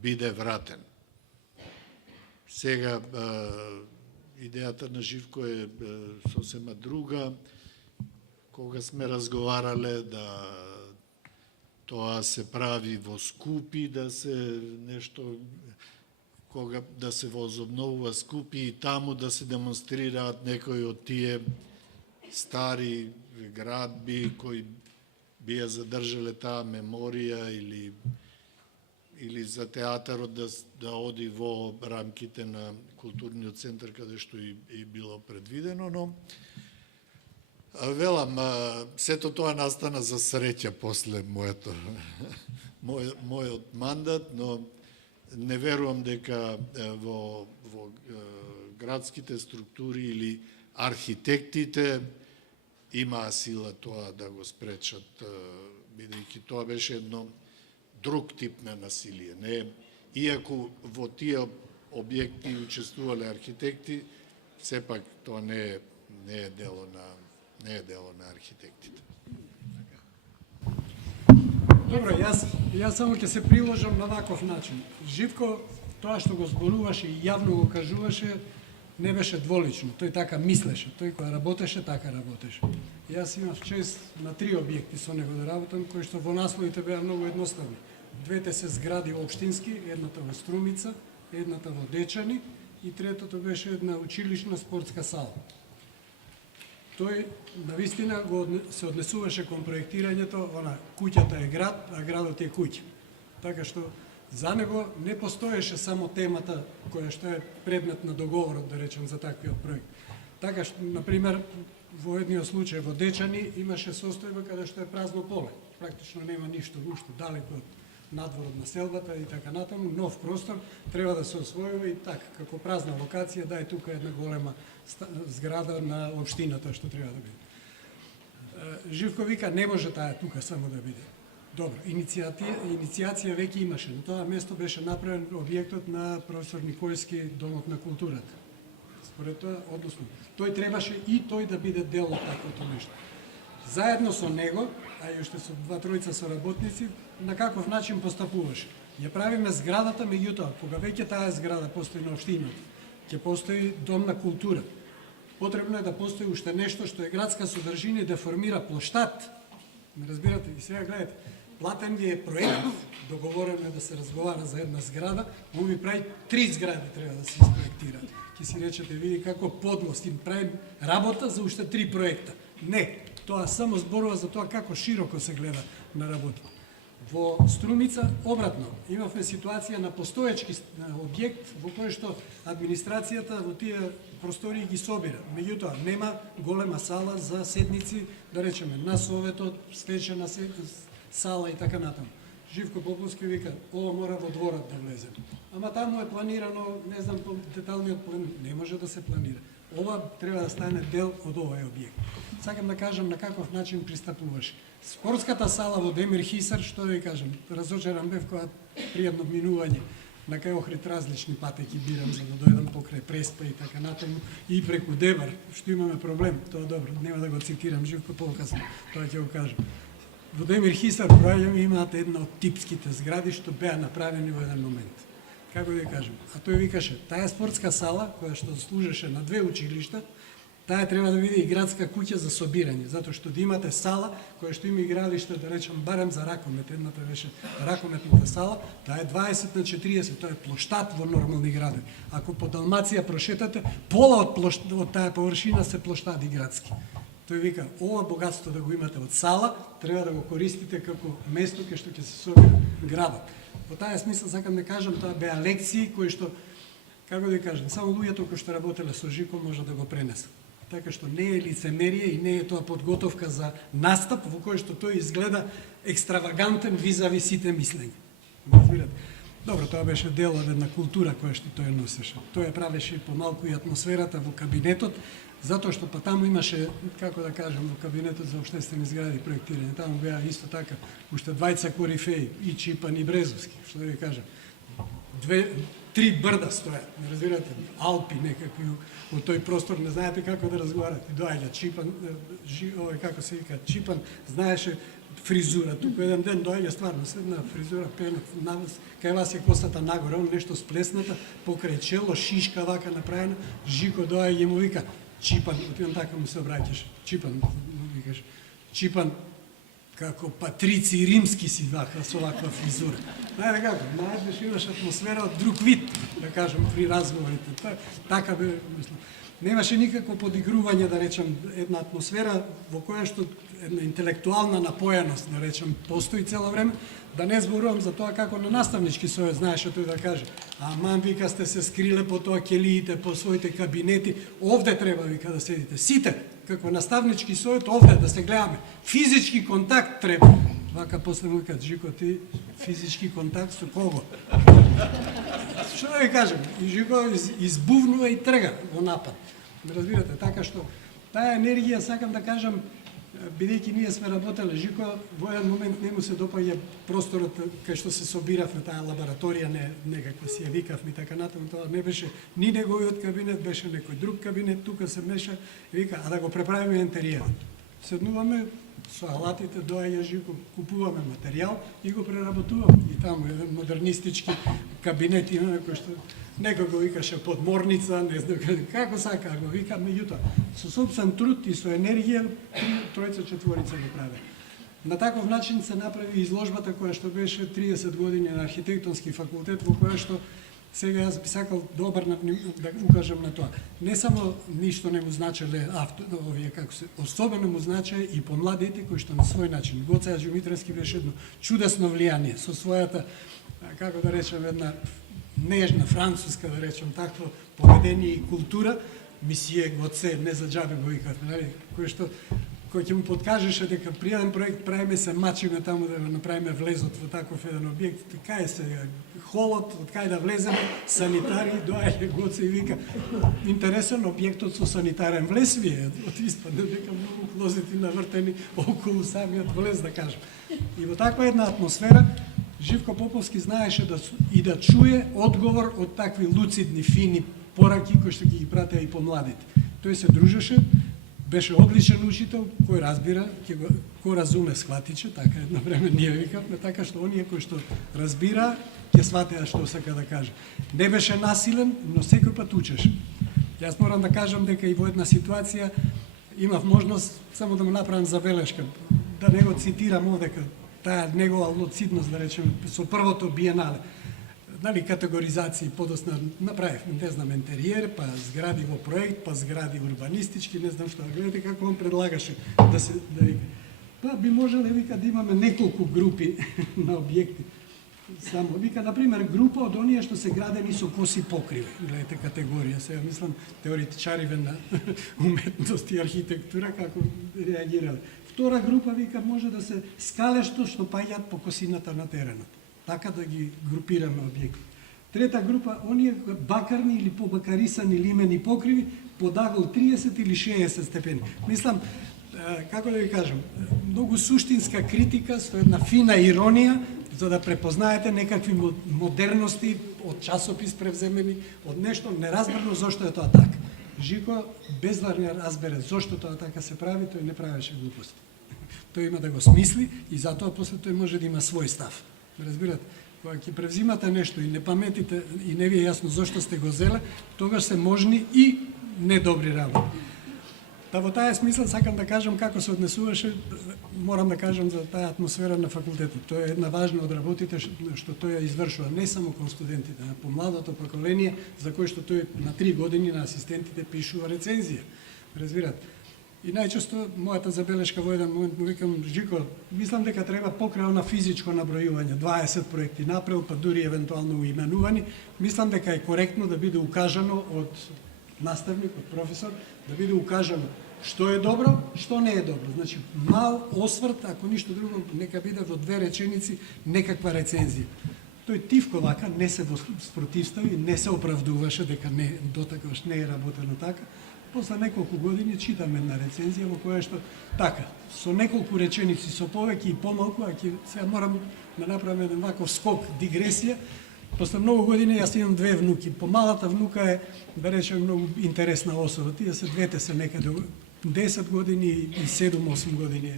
биде вратен. Сега идејата на Живко е сосема друга. Кога сме разговарале да тоа се прави во Скупи, да се нешто, кога да се возобновува Скупи и таму да се демонстрираат некои од тие стари градби кои бија задржале таа меморија или за театарот да оди во рамките на културниот центар каде што и било предвидено, но велам, сето тоа настана за среќа после мојот мандат, но не верувам дека во градските структури или архитектите имаа сила тоа да го спречат, бидејќи тоа беше едно друг тип на насилие. Иако во тие објекти учествувале архитекти, сепак тоа не е дело на архитектите. Добро, јас само ќе се приложам на ваков начин. Живко, тоа што го зборуваше и јавно го кажуваше, не беше дволично. Тој така мислеше. Тој кој работеше, така работеше. Јас имав чест на 3 објекти со него да работам, кои што во насловите беа многу едноставни. Двете се згради општински, едната во Струмица, едната во Дечани и третото беше една училишна спортска сала. тој навистина се однесуваше кон проектирањето, куќата е град, а градот е куќа. Така што за него не постоеше само темата која што е предмет на договорот, да речем, за таквиот проект. Така што, например, во едниот случај во Дечани имаше состојба каде што е празно поле. Практично нема ништо уште далеко од надвор од населбата и така натаму, нов простор треба да се освојува и така, како празна локација, да е тука една голема зграда на општината што треба да биде. Живко вика, не може таа тука само да биде. Добро, иницијација веќе имаше. На тоа место беше направен објектот на професор Никојски, Домот на културата. Според тоа, односно, тој требаше и тој да биде дел од таквото нешто. Заедно со него, а и уште со два-тројца соработници, на каков начин постапуваше. Ја правиме зградата, меѓутоа, кога веќе таа зграда постои на општината, ќе постои Дом на култура. Потребно е да постои уште нешто што е градска содржина и да формира плоштад. Не разбирате? И сега гледате, платен ви е проект, договорено е да се разговара за една зграда, он ви прави 3 згради треба да се isprojektiraат. Ќе си речете, види како подлост, им правим работа за уште 3 проекта. Не, тоа само зборува за тоа како широко се гледа на работа. Во Струмица, обратно, имавме ситуација на постоечки објект во кој што администрацијата во тие простории ги собира. Меѓутоа, нема голема сала за седници, да речеме, на советот, стечена сала и така натаму. Живко Поповски вика, ова мора во дворот да влезе. Ама таму е планирано, не знам, по деталниот план, не може да се планира. Ова треба да стане дел од овој објект. Сакам да кажам на каков начин пристапуваше. Спортската сала во Демир Хисар, што да ви кажам, разочаран бев кога пријемно минување на кај Охрид различни патеки бирам за да дојдам покрај Преспа и така натаму и преку Дебар, што имаме проблем, тоа добро, нема да го цитирам Живко покасно, тоа ќе го кажам. Во Демир Хисар проаѓаме имаат една од типските згради што беа направени во еден момент. Како да кажем? А тој викаше, таа спортска сала која што служеше на 2 училишта, таа треба да биде и градска куќа за собирање, затоа што да имате сала која што има игралиште, да речем, барем за ракомет, едната беше ракометната сала, таа е 20 на 40, тоа е плоштад во нормални градови. Ако по Далмација прошетате, пола од таа површина се плоштади градски. Тој вика, ова богатство да го имате од сала, треба да го користите како место кај што ќе се собира градот. Во таа смисла сакам да кажам, тоа беа лекции кои што, како да кажам, само луѓето кои што работеле со Живко може да го пренесат. Така што не е лицемерие и не е тоа подготовка за настап во кој што тој изгледа екстравагантен визави сите мислења. Разбирате? Добро, тоа беше дел од една култура која што тој носеше. Тој ја правеше помалку и атмосферата во кабинетот, затоа што па таму имаше, како да кажам, во кабинетот за општествени згради и проектирање. Таму беа исто така уште двајца корифеи, и Чипан и Брезовски, што да ви кажам. 3 брда стојат, не разбирате, Алпи некакви во тој простор, не знаете како да разговарате. Доаѓа Чипан, како се вика, Чипан знаеше фризура. Туку еден ден доаѓа стварно седна фризура, пенет на вас, кај вас е косата нагоре, он нешто сплесната, покрај чело, шишка вака направена, Жико доаѓа и му вика, Чипан, отидам така му се обраќаше, Чипан, викаш, Чипан, како патрици римски си вака со ваква фризура. Знаете како, најдеш имаш атмосфера од друг вид, да кажем, при разговорите. Така бе, мислам. Немаше никакво подигрување, да речем, една атмосфера во која што една интелектуална напојаност, да речем, постои цело време, да не зборувам за тоа како на наставнички совет знаеше тој да каже, аман вика сте се скриле по тоа келиите, по своите кабинети, овде треба вика да седите. Сите, како наставнички совет, овде да се гледаме. Физички контакт треба. Вака после му кажа, Жико, ти физички контакт со кого? Што да ви кажем? И Жико избувнува и трга во напад. Разбирате, така што таа енергија, сакам да кажам, бидејќи ние сме работеле, Жико во еден момент не му се допаѓа просторот кај што се собиравме, таа лабораторија, некаква си ја викавме и така натаму, тоа не беше ни неговиот кабинет, беше некој друг кабинет, тука се меша и вика, а да го преправиме интериерот. Седнуваме со алатите, доаѓа Жико, купуваме материјал и го преработуваме. И таму еден модернистички кабинет имаме кој што некој го викаше подморница, не знам како сака, го вика, меѓутоа со собствен труд и со енергија тројца четворица го прави. На таков начин се направи изложбата која што беше 30 години на архитектонски факултет, во која што Сега јас би сакал да обрнам да укажам на тоа. Не само ништо не му значеле овие како се, особено му значае и помладите кои што на свој начин. Гоце Аџимитровски беше едно чудесно влијание со својата, како да речем, една нежна француска, да речем, такво поведение и култура. Мисие Гоце, не за џабе го викавме, нали, кој што кој ќе му подкажеше дека при еден проект правиме се мачиме таму да направиме влезот во таков еден објект, кај се холот, од кај да влеземе, санитари, доаѓа Гоце и вика, интересен објектот со санитарен влез ви е, од испадне дека многу клозети навртени околу самиот влез, да кажем. И во таква една атмосфера, Живко Поповски знаеше и да чуе одговор од такви луцидни, фини пораки кои што ги пратеа и помладите. Тој се дружеше, беше одличен учител, кој разбира, кој разуме, схватиче, така едно време ние викавме, така што оние кои што разбира, ќе сватеа што сака да каже. Не беше насилен, но секој пат учеше. Јас морам да кажам дека и во една ситуација имав можност само да му направам забелешка, да не го цитирам овдека, таа негова луцидност, да речеме, со првото биенале. Нали, категоризации подосна направивме, не знам, интериер, па згради во проект, па згради урбанистички, не знам што. Гледате како он предлагаше да се да вика. Па би можеле вика да имаме неколку групи на објекти. Само вика, на пример, група од оние што се градени со коси покриви. Гледате категорија, сега мислам теоретичариве на уметност и архитектура како реагирале. Втора група вика може да се скалешто што паѓаат по косината на теренот. Така да ги групираме објекти. Трета група, оние бакарни или побакарисани лимени покриви по дагол 30 или 60 степени. Мислам, како да ви кажам, многу суштинска критика со една фина иронија, за да препознаете некакви модерности од часопис превземени, од нешто неразбрано зошто е тоа така. Жико без да не разбере зошто тоа така се прави, тој не правеше глупости. Тој има да го смисли и затоа после тој може да има свој став. Разбирате, кога ќе превзимате нешто и не паметите и не ви е јасно зошто сте го зеле, тогаш се можни и недобри работи. Та во таа смисла сакам да кажам како се однесуваше, морам да кажам за таа атмосфера на факултетот. Тоа е една важна од работите што тој ја извршува не само кон студентите, а по младото поколение за кој што тој на 3 години на асистентите пишува рецензија. Разбирате? И најчесто мојата забелешка во еден момент му викам, Жико, мислам дека треба покрај на физичко набројување, 20 проекти направил, па дури евентуално уименувани, мислам дека е коректно да биде укажано од наставник, од професор, да биде укажано што е добро, што не е добро. Значи, мал осврт, ако ништо друго, нека биде во 2 реченици некаква рецензија. Тој тивко вака не се спротивстави, не се оправдуваше дека не дотакаш не е работено така. После неколку години читам една рецензија во која што така, со неколку реченици, со повеќе и помалку, а сега морам да направам еден ваков скок, дигресија. После многу години јас имам 2 внуки. Помалата внука е, да речем, многу интересна особа. Тие се двете се некаде 10 години и 7-8 години.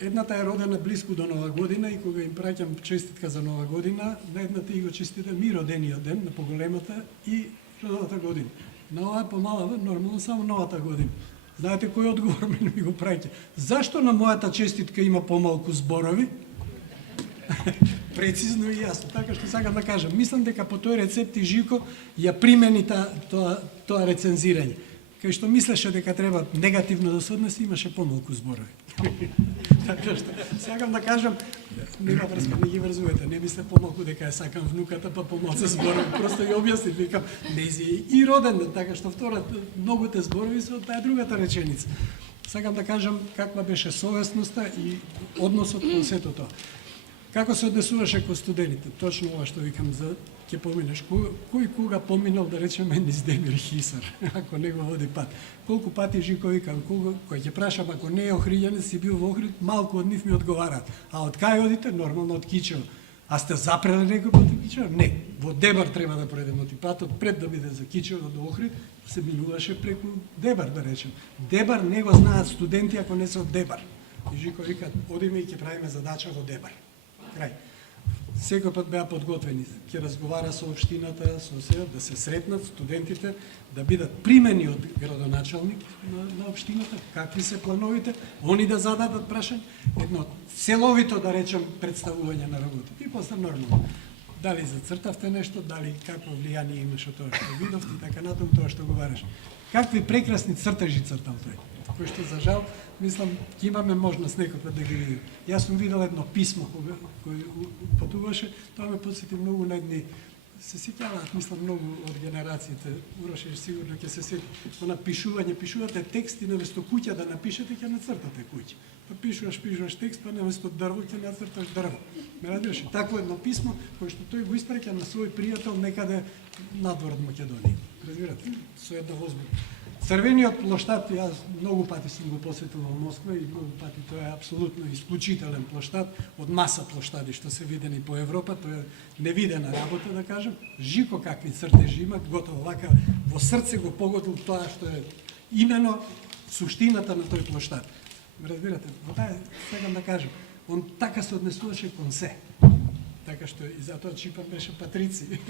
Едната е родена близко до Нова година и кога им праќам честитка за Нова година, на едната и го честитам и родениот ден, на поголемата и новата година. На оваа помала, нормално само новата година. Знаете кој одговор ми го праќа? Зашто на мојата честитка има помалку зборови? Прецизно и јасно. Така што сакам да кажам, мислам дека по тој рецепт и Жико ја примени тоа рецензирање. Кај што мислеше дека треба негативно да се однеси, имаше помалку зборови. Така што сакам да кажам, нема врска, не ги врзувате, не мисле помалку дека ја сакам внуката, па помалку зборови. Просто ја објаснив, викам, нејзи и роден ден, така што втората многуте зборови се од таа другата реченица. Сакам да кажам каква беше совесноста и односот кон сето тоа. Како се однесуваше кон студентите? Точно ова што викам за ќе поминеш. Кој кога поминал, да речеме, низ Демир Хисар, ако не го води пат. Колку пати Жико викам, кој ќе прашам, ако не е Охриѓанец, си бил во Охрид, малку од нив ми одговараат. А од кај одите? Нормално од Кичево. А сте запрели некој пат од Кичево? Не. Во Дебар треба да проедем оти патот, пред да биде за Кичево до Охрид, се минуваше преку Дебар, да речем. Дебар не го знаат студенти ако не се од Дебар. И Жико вика, одиме и ќе правиме задача во Дебар. Крај. Секој пат беа подготвени, ќе разговара со општината, со се, да се сретнат студентите, да бидат примени од градоначалник на општината, какви се плановите, они да зададат прашање, едно целовито, да речем, представување на работите. И после нормално. Дали зацртавте нешто, дали какво влијание имаше тоа што видовте и така натаму тоа што говориш. Какви прекрасни цртежи цртал тој, кои што за жал, мислам, ќе имаме можност некој пат да ги видиме. Јас сум видел едно писмо кој патуваше, тоа ме потсети многу на едни, се сеќаваат, мислам, многу од генерациите, Уроше сигурно ќе се сети, она пишувате текст и наместо куќа да напишете, ќе нацртате куќа. Па пишуваш текст, па наместо дрво ќе нацрташ дрво. Ме разбираш, такво едно писмо кое што тој го испраќа на свој пријател некаде надвор од Македонија. Разбирате, со една возбуда. Црвениот плоштад, јас многу пати сум го посетил во Москва и многу пати тоа е апсолутно исклучителен плоштад од маса плоштади што се видени по Европа, тоа е невидена работа, да кажем. Жико какви цртежи има, готово вака во срце го погодил тоа што е имено суштината на тој плоштад. Разбирате, во таа сакам да кажам, он така се однесуваше кон се. Така што и затоа Чипан беше патрици.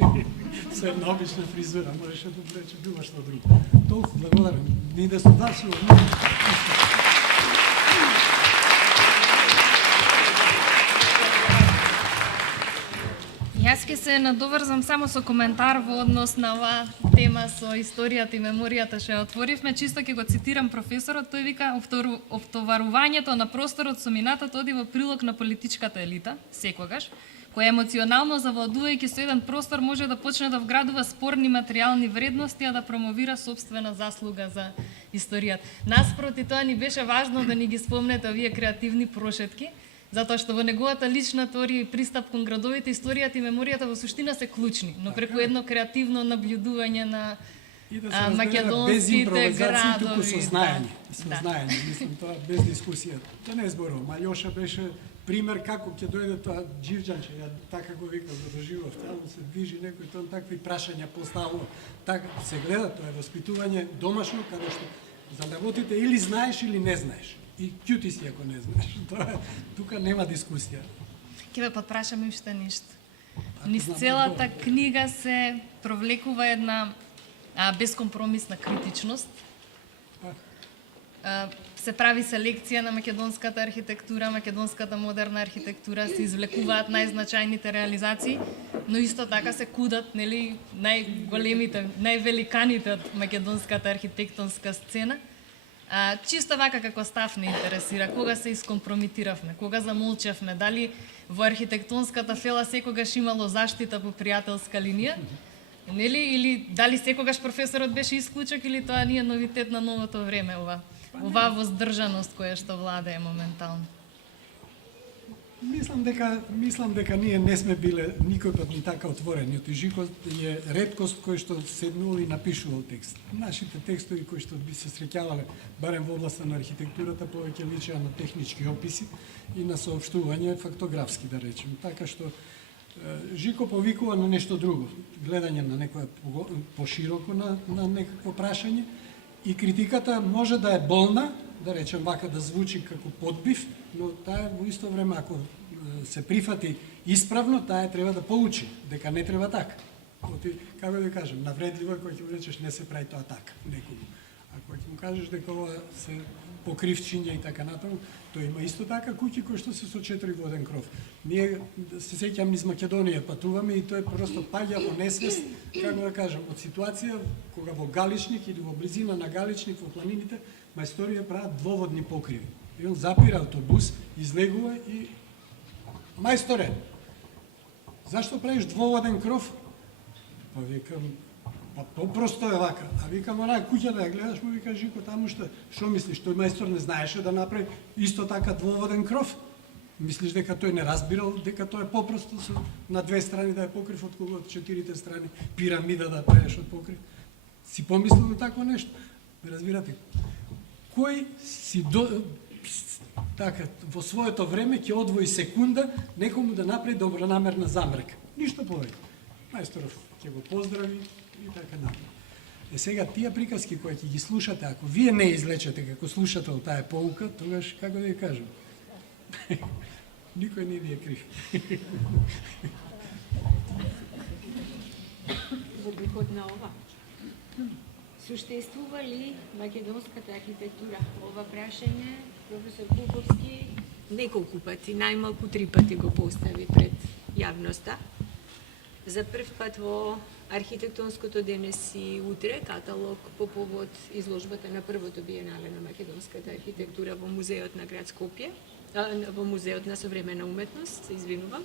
Со една обична фризура, можеше да рече било што друго. Толку благодарам. Ни да сум дашил. Јас ќе се надоврзам само со коментар во однос на оваа тема со историјата и меморијата што ја отворивме. Чисто ќе го цитирам професорот, тој вика: "Оптоварувањето на просторот со минатото оди во прилог на политичката елита, секогаш, која емоционално завладувајќи со еден простор може да почне да вградува спорни материјални вредности, а да промовира собствена заслуга за историјата." Наспроти тоа ни беше важно да ни ги спомнете овие креативни прошетки, затоа што во неговата лична теорија и пристап кон градовите, историјата и меморијата во суштина се клучни, но преку едно креативно наблюдување на македонските градови. Туку со знаење, мислам тоа без дискусија. Тоа не е зборувам, Алјоша беше пример како ќе дојде тоа Џивџанче, ја така го викам за доживов, таму се движи некој, тоа такви прашања поставува. Така се гледа, тоа е воспитување домашно, каде што за работите или знаеш или не знаеш. И ќути си ако не знаеш. Тоа тука нема дискусија. Ќе ве подпрашам уште нешто. Низ целата книга се провлекува една бескомпромисна критичност. Се прави селекција на македонската архитектура, македонската модерна архитектура, се извлекуваат најзначајните реализации, но исто така се кудат, нели, најголемите, највеликаните од македонската архитектонска сцена. Чисто вака како став не интересира, кога се искомпромитиравме, кога замолчавме, дали во архитектонската фела секогаш имало заштита по пријателска линија, нели, или дали секогаш професорот беше исклучок, или тоа не е новитет на новото време, оваа воздржаност која што владее моментално. Мислам дека ние не сме биле никој пат ни така отворени. И Жико е реткост кој што седнул и напишувал текст. Нашите текстови кои што би се среќавале, барем во областа на архитектурата, повеќе личеа на технички описи и на соопштување фактографски, да речем. Така што Жико повикува на нешто друго, гледање на некоја пошироко на некакво прашање, и критиката може да е болна, да речем вака, да звучи како подбив, но таа во исто време, ако се прифати исправно, таа треба да поучи, дека не треба така. Како да кажем, навредливо е кој ќе му речеш не се прави тоа така, некому. Ако ќе му кажеш дека ова се покривчиња и така натаму, тоа има исто така куќи кои што се со 4 воден кров. Ние се сеќам низ Македонија патуваме и тоа е просто паѓа во несвест, како да кажем, од ситуација кога во Галичник или во близина на Галичник во планините мајсторија прават двоводни покриви. И он запира автобус, излегува и мајсторе, зашто правиш двоводен кров? Па викам, па попросто е вака. А викам, онаа куќа да ја гледаш, му вика Жико, таму што мислиш, тој мајстор не знаеше да направи исто така двоводен кров? Мислиш дека тој не разбирал, дека тоа е попросто на две страни да е покрив, од кога од 4 страни пирамида да правиш од покрив? Си помислил на такво нешто? Разбирате? Кој си така, во своето време ќе одвои секунда некому да направи добронамерна замерка. Ништо повеќе. Мајсторов ќе го поздрави и така напред. Сега тие приказки кои ќе ги слушате, ако вие не извлечете како слушател таа поука, тогаш како да ја кажам? Никој не ви е крив. Во духот на ова, суштествува ли македонската архитектура? Ова прашање професор Поповски неколку пати, најмалку 3 пати го постави пред јавноста. за прв пат во архитектонското денес и утре каталог по повод изложбата на првото биенале на македонската архитектура во музеот на град Скопје, во музеот на современа уметност, се извинувам,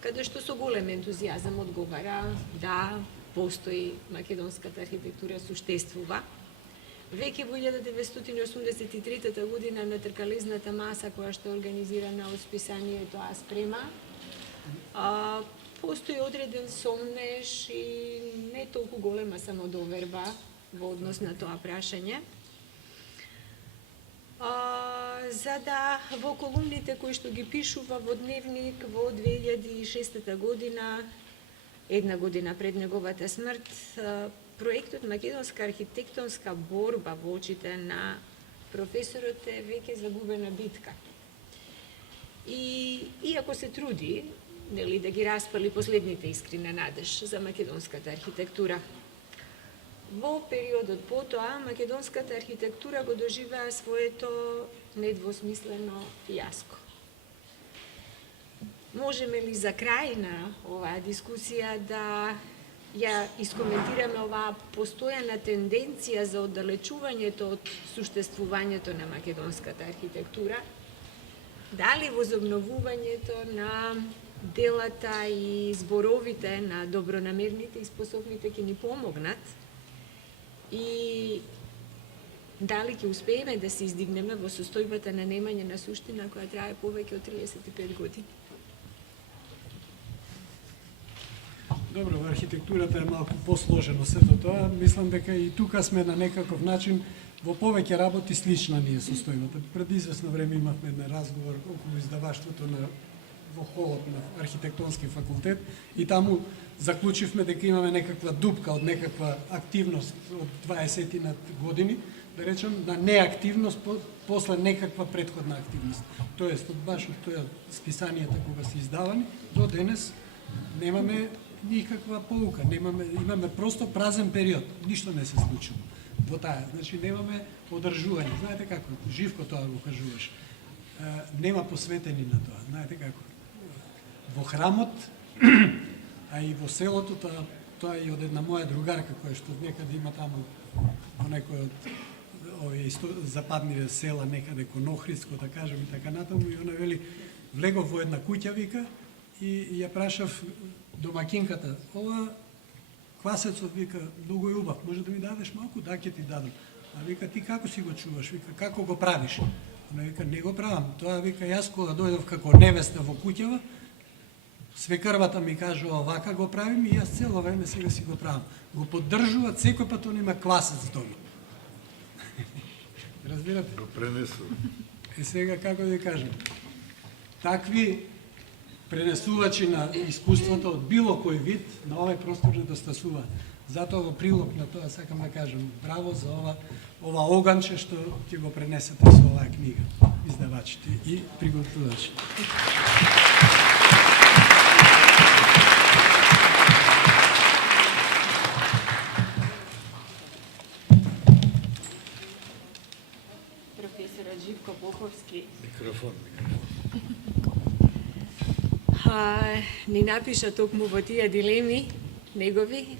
каде што со голем ентузијазам одговара да постои македонската архитектура, суштествува. Веќе во 1983 година на тркалезната маса која што е организирана од списанието Аспрема, постои одреден сомнеж и не толку голема самодоверба во однос на тоа прашање. За да во колумните кои што ги пишува во Дневник во 2006 година, една година пред неговата смрт, проектот Македонска архитектонска борба во очите на професорот е веќе загубена битка. И иако се труди, нели, да ги распали последните искри на надеж за македонската архитектура, во периодот потоа македонската архитектура го доживеа своето недвосмислено фијаско. Можеме ли за крај на оваа дискусија да ја искоментираме оваа постојана тенденција за оддалечувањето од суштествувањето на македонската архитектура? Дали возобновувањето на делата и зборовите на добронамерните и способните ќе ни помогнат? И дали ќе успееме да се издигнеме во состојбата на немање на суштина која трае повеќе од 35 години? Добро, во архитектурата е малку посложено сето тоа. Мислам дека и тука сме на некаков начин во повеќе работи слична ние состојбата. Пред известно време имавме еден разговор околу издаваштвото во холот на архитектонски факултет и таму заклучивме дека имаме некаква дупка од некаква активност од 20 години, да речем, на неактивност после некаква претходна активност. Тоест, од баш од тоа списанијата кога се издавани, до денес немаме никаква поука, имаме просто празен период, ништо не се случило во таа. Значи, немаме одржување. Знаете како, Живко тоа го кажуваш. Нема посветени на тоа. Знаете како. Во храмот, а и во селото, тоа е од една моја другарка, која што некаде има таму во некој од овие западниве села, некаде кон Охридско, да кажем, и така натаму, и она вели, влегов во една куќа, вика, и ја прашав домакинката, ова квасецот, вика, многу е убав, може да ми дадеш малку? Да, ќе ти дадам. А вика, ти како си го чуваш? Вика, како го правиш? Она вика, не го правам. Тоа, вика, јас кога дојдов како невеста во куќава, свекрвата ми кажува вака го правим и јас цело време сега си го правам. Го поддржуваат, секој пат он има квасец дома. Разбирате? Го пренесу. И сега, како да кажем, такви пренесувачи на искуството од било кој вид на овој простор недостасува. Затоа во прилог на тоа сакам да кажем браво за ова оганче што ќе го пренесете со оваа книга, издавачите и приготвувачите. Професорот Живко Поповски Микрофон. Ни напиша токму во тие дилеми негови,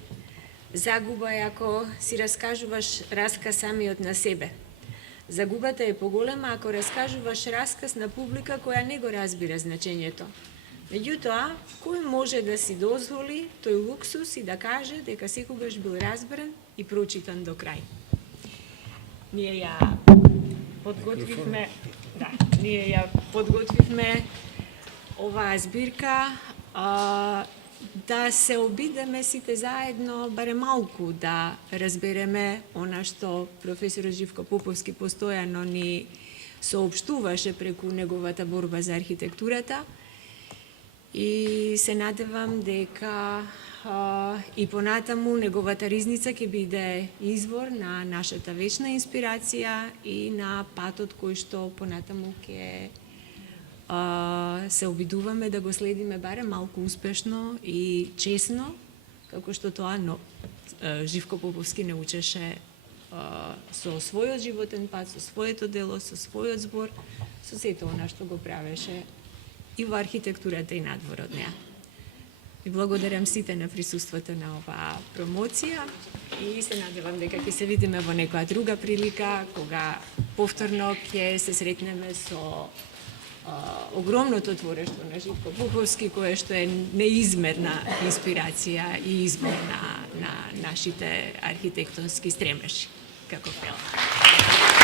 загуба е ако си раскажуваш расказ самиот на себе. Загубата е поголема ако раскажуваш расказ на публика која не го разбира значењето. Меѓутоа, кој може да си дозволи тој луксус и да каже дека секогаш бил разбран и прочитан до крај? Ние ја подготвивме оваа збирка да се обидеме сите заедно баре малку да разбереме она што професорот Живко Поповски постојано ни соопштуваше преку неговата борба за архитектурата и се надевам дека и понатаму неговата ризница ќе биде извор на нашата вечна инспирација и на патот кој што понатаму ќе се обидуваме да го следиме баре малку успешно и честно, како што тоа Живко Поповски не учеше со својот животен пат, со своето дело, со својот збор, со сето она што го правеше и во архитектурата и надвор од неа. И благодарам сите на присуството на оваа промоција и се надевам дека ќе се видиме во некоја друга прилика, кога повторно ќе се сретнеме со огромното творештво на Живко Поповски, кое што е неизмерна инспирација и извор на нашите архитектонски стремежи, како пела.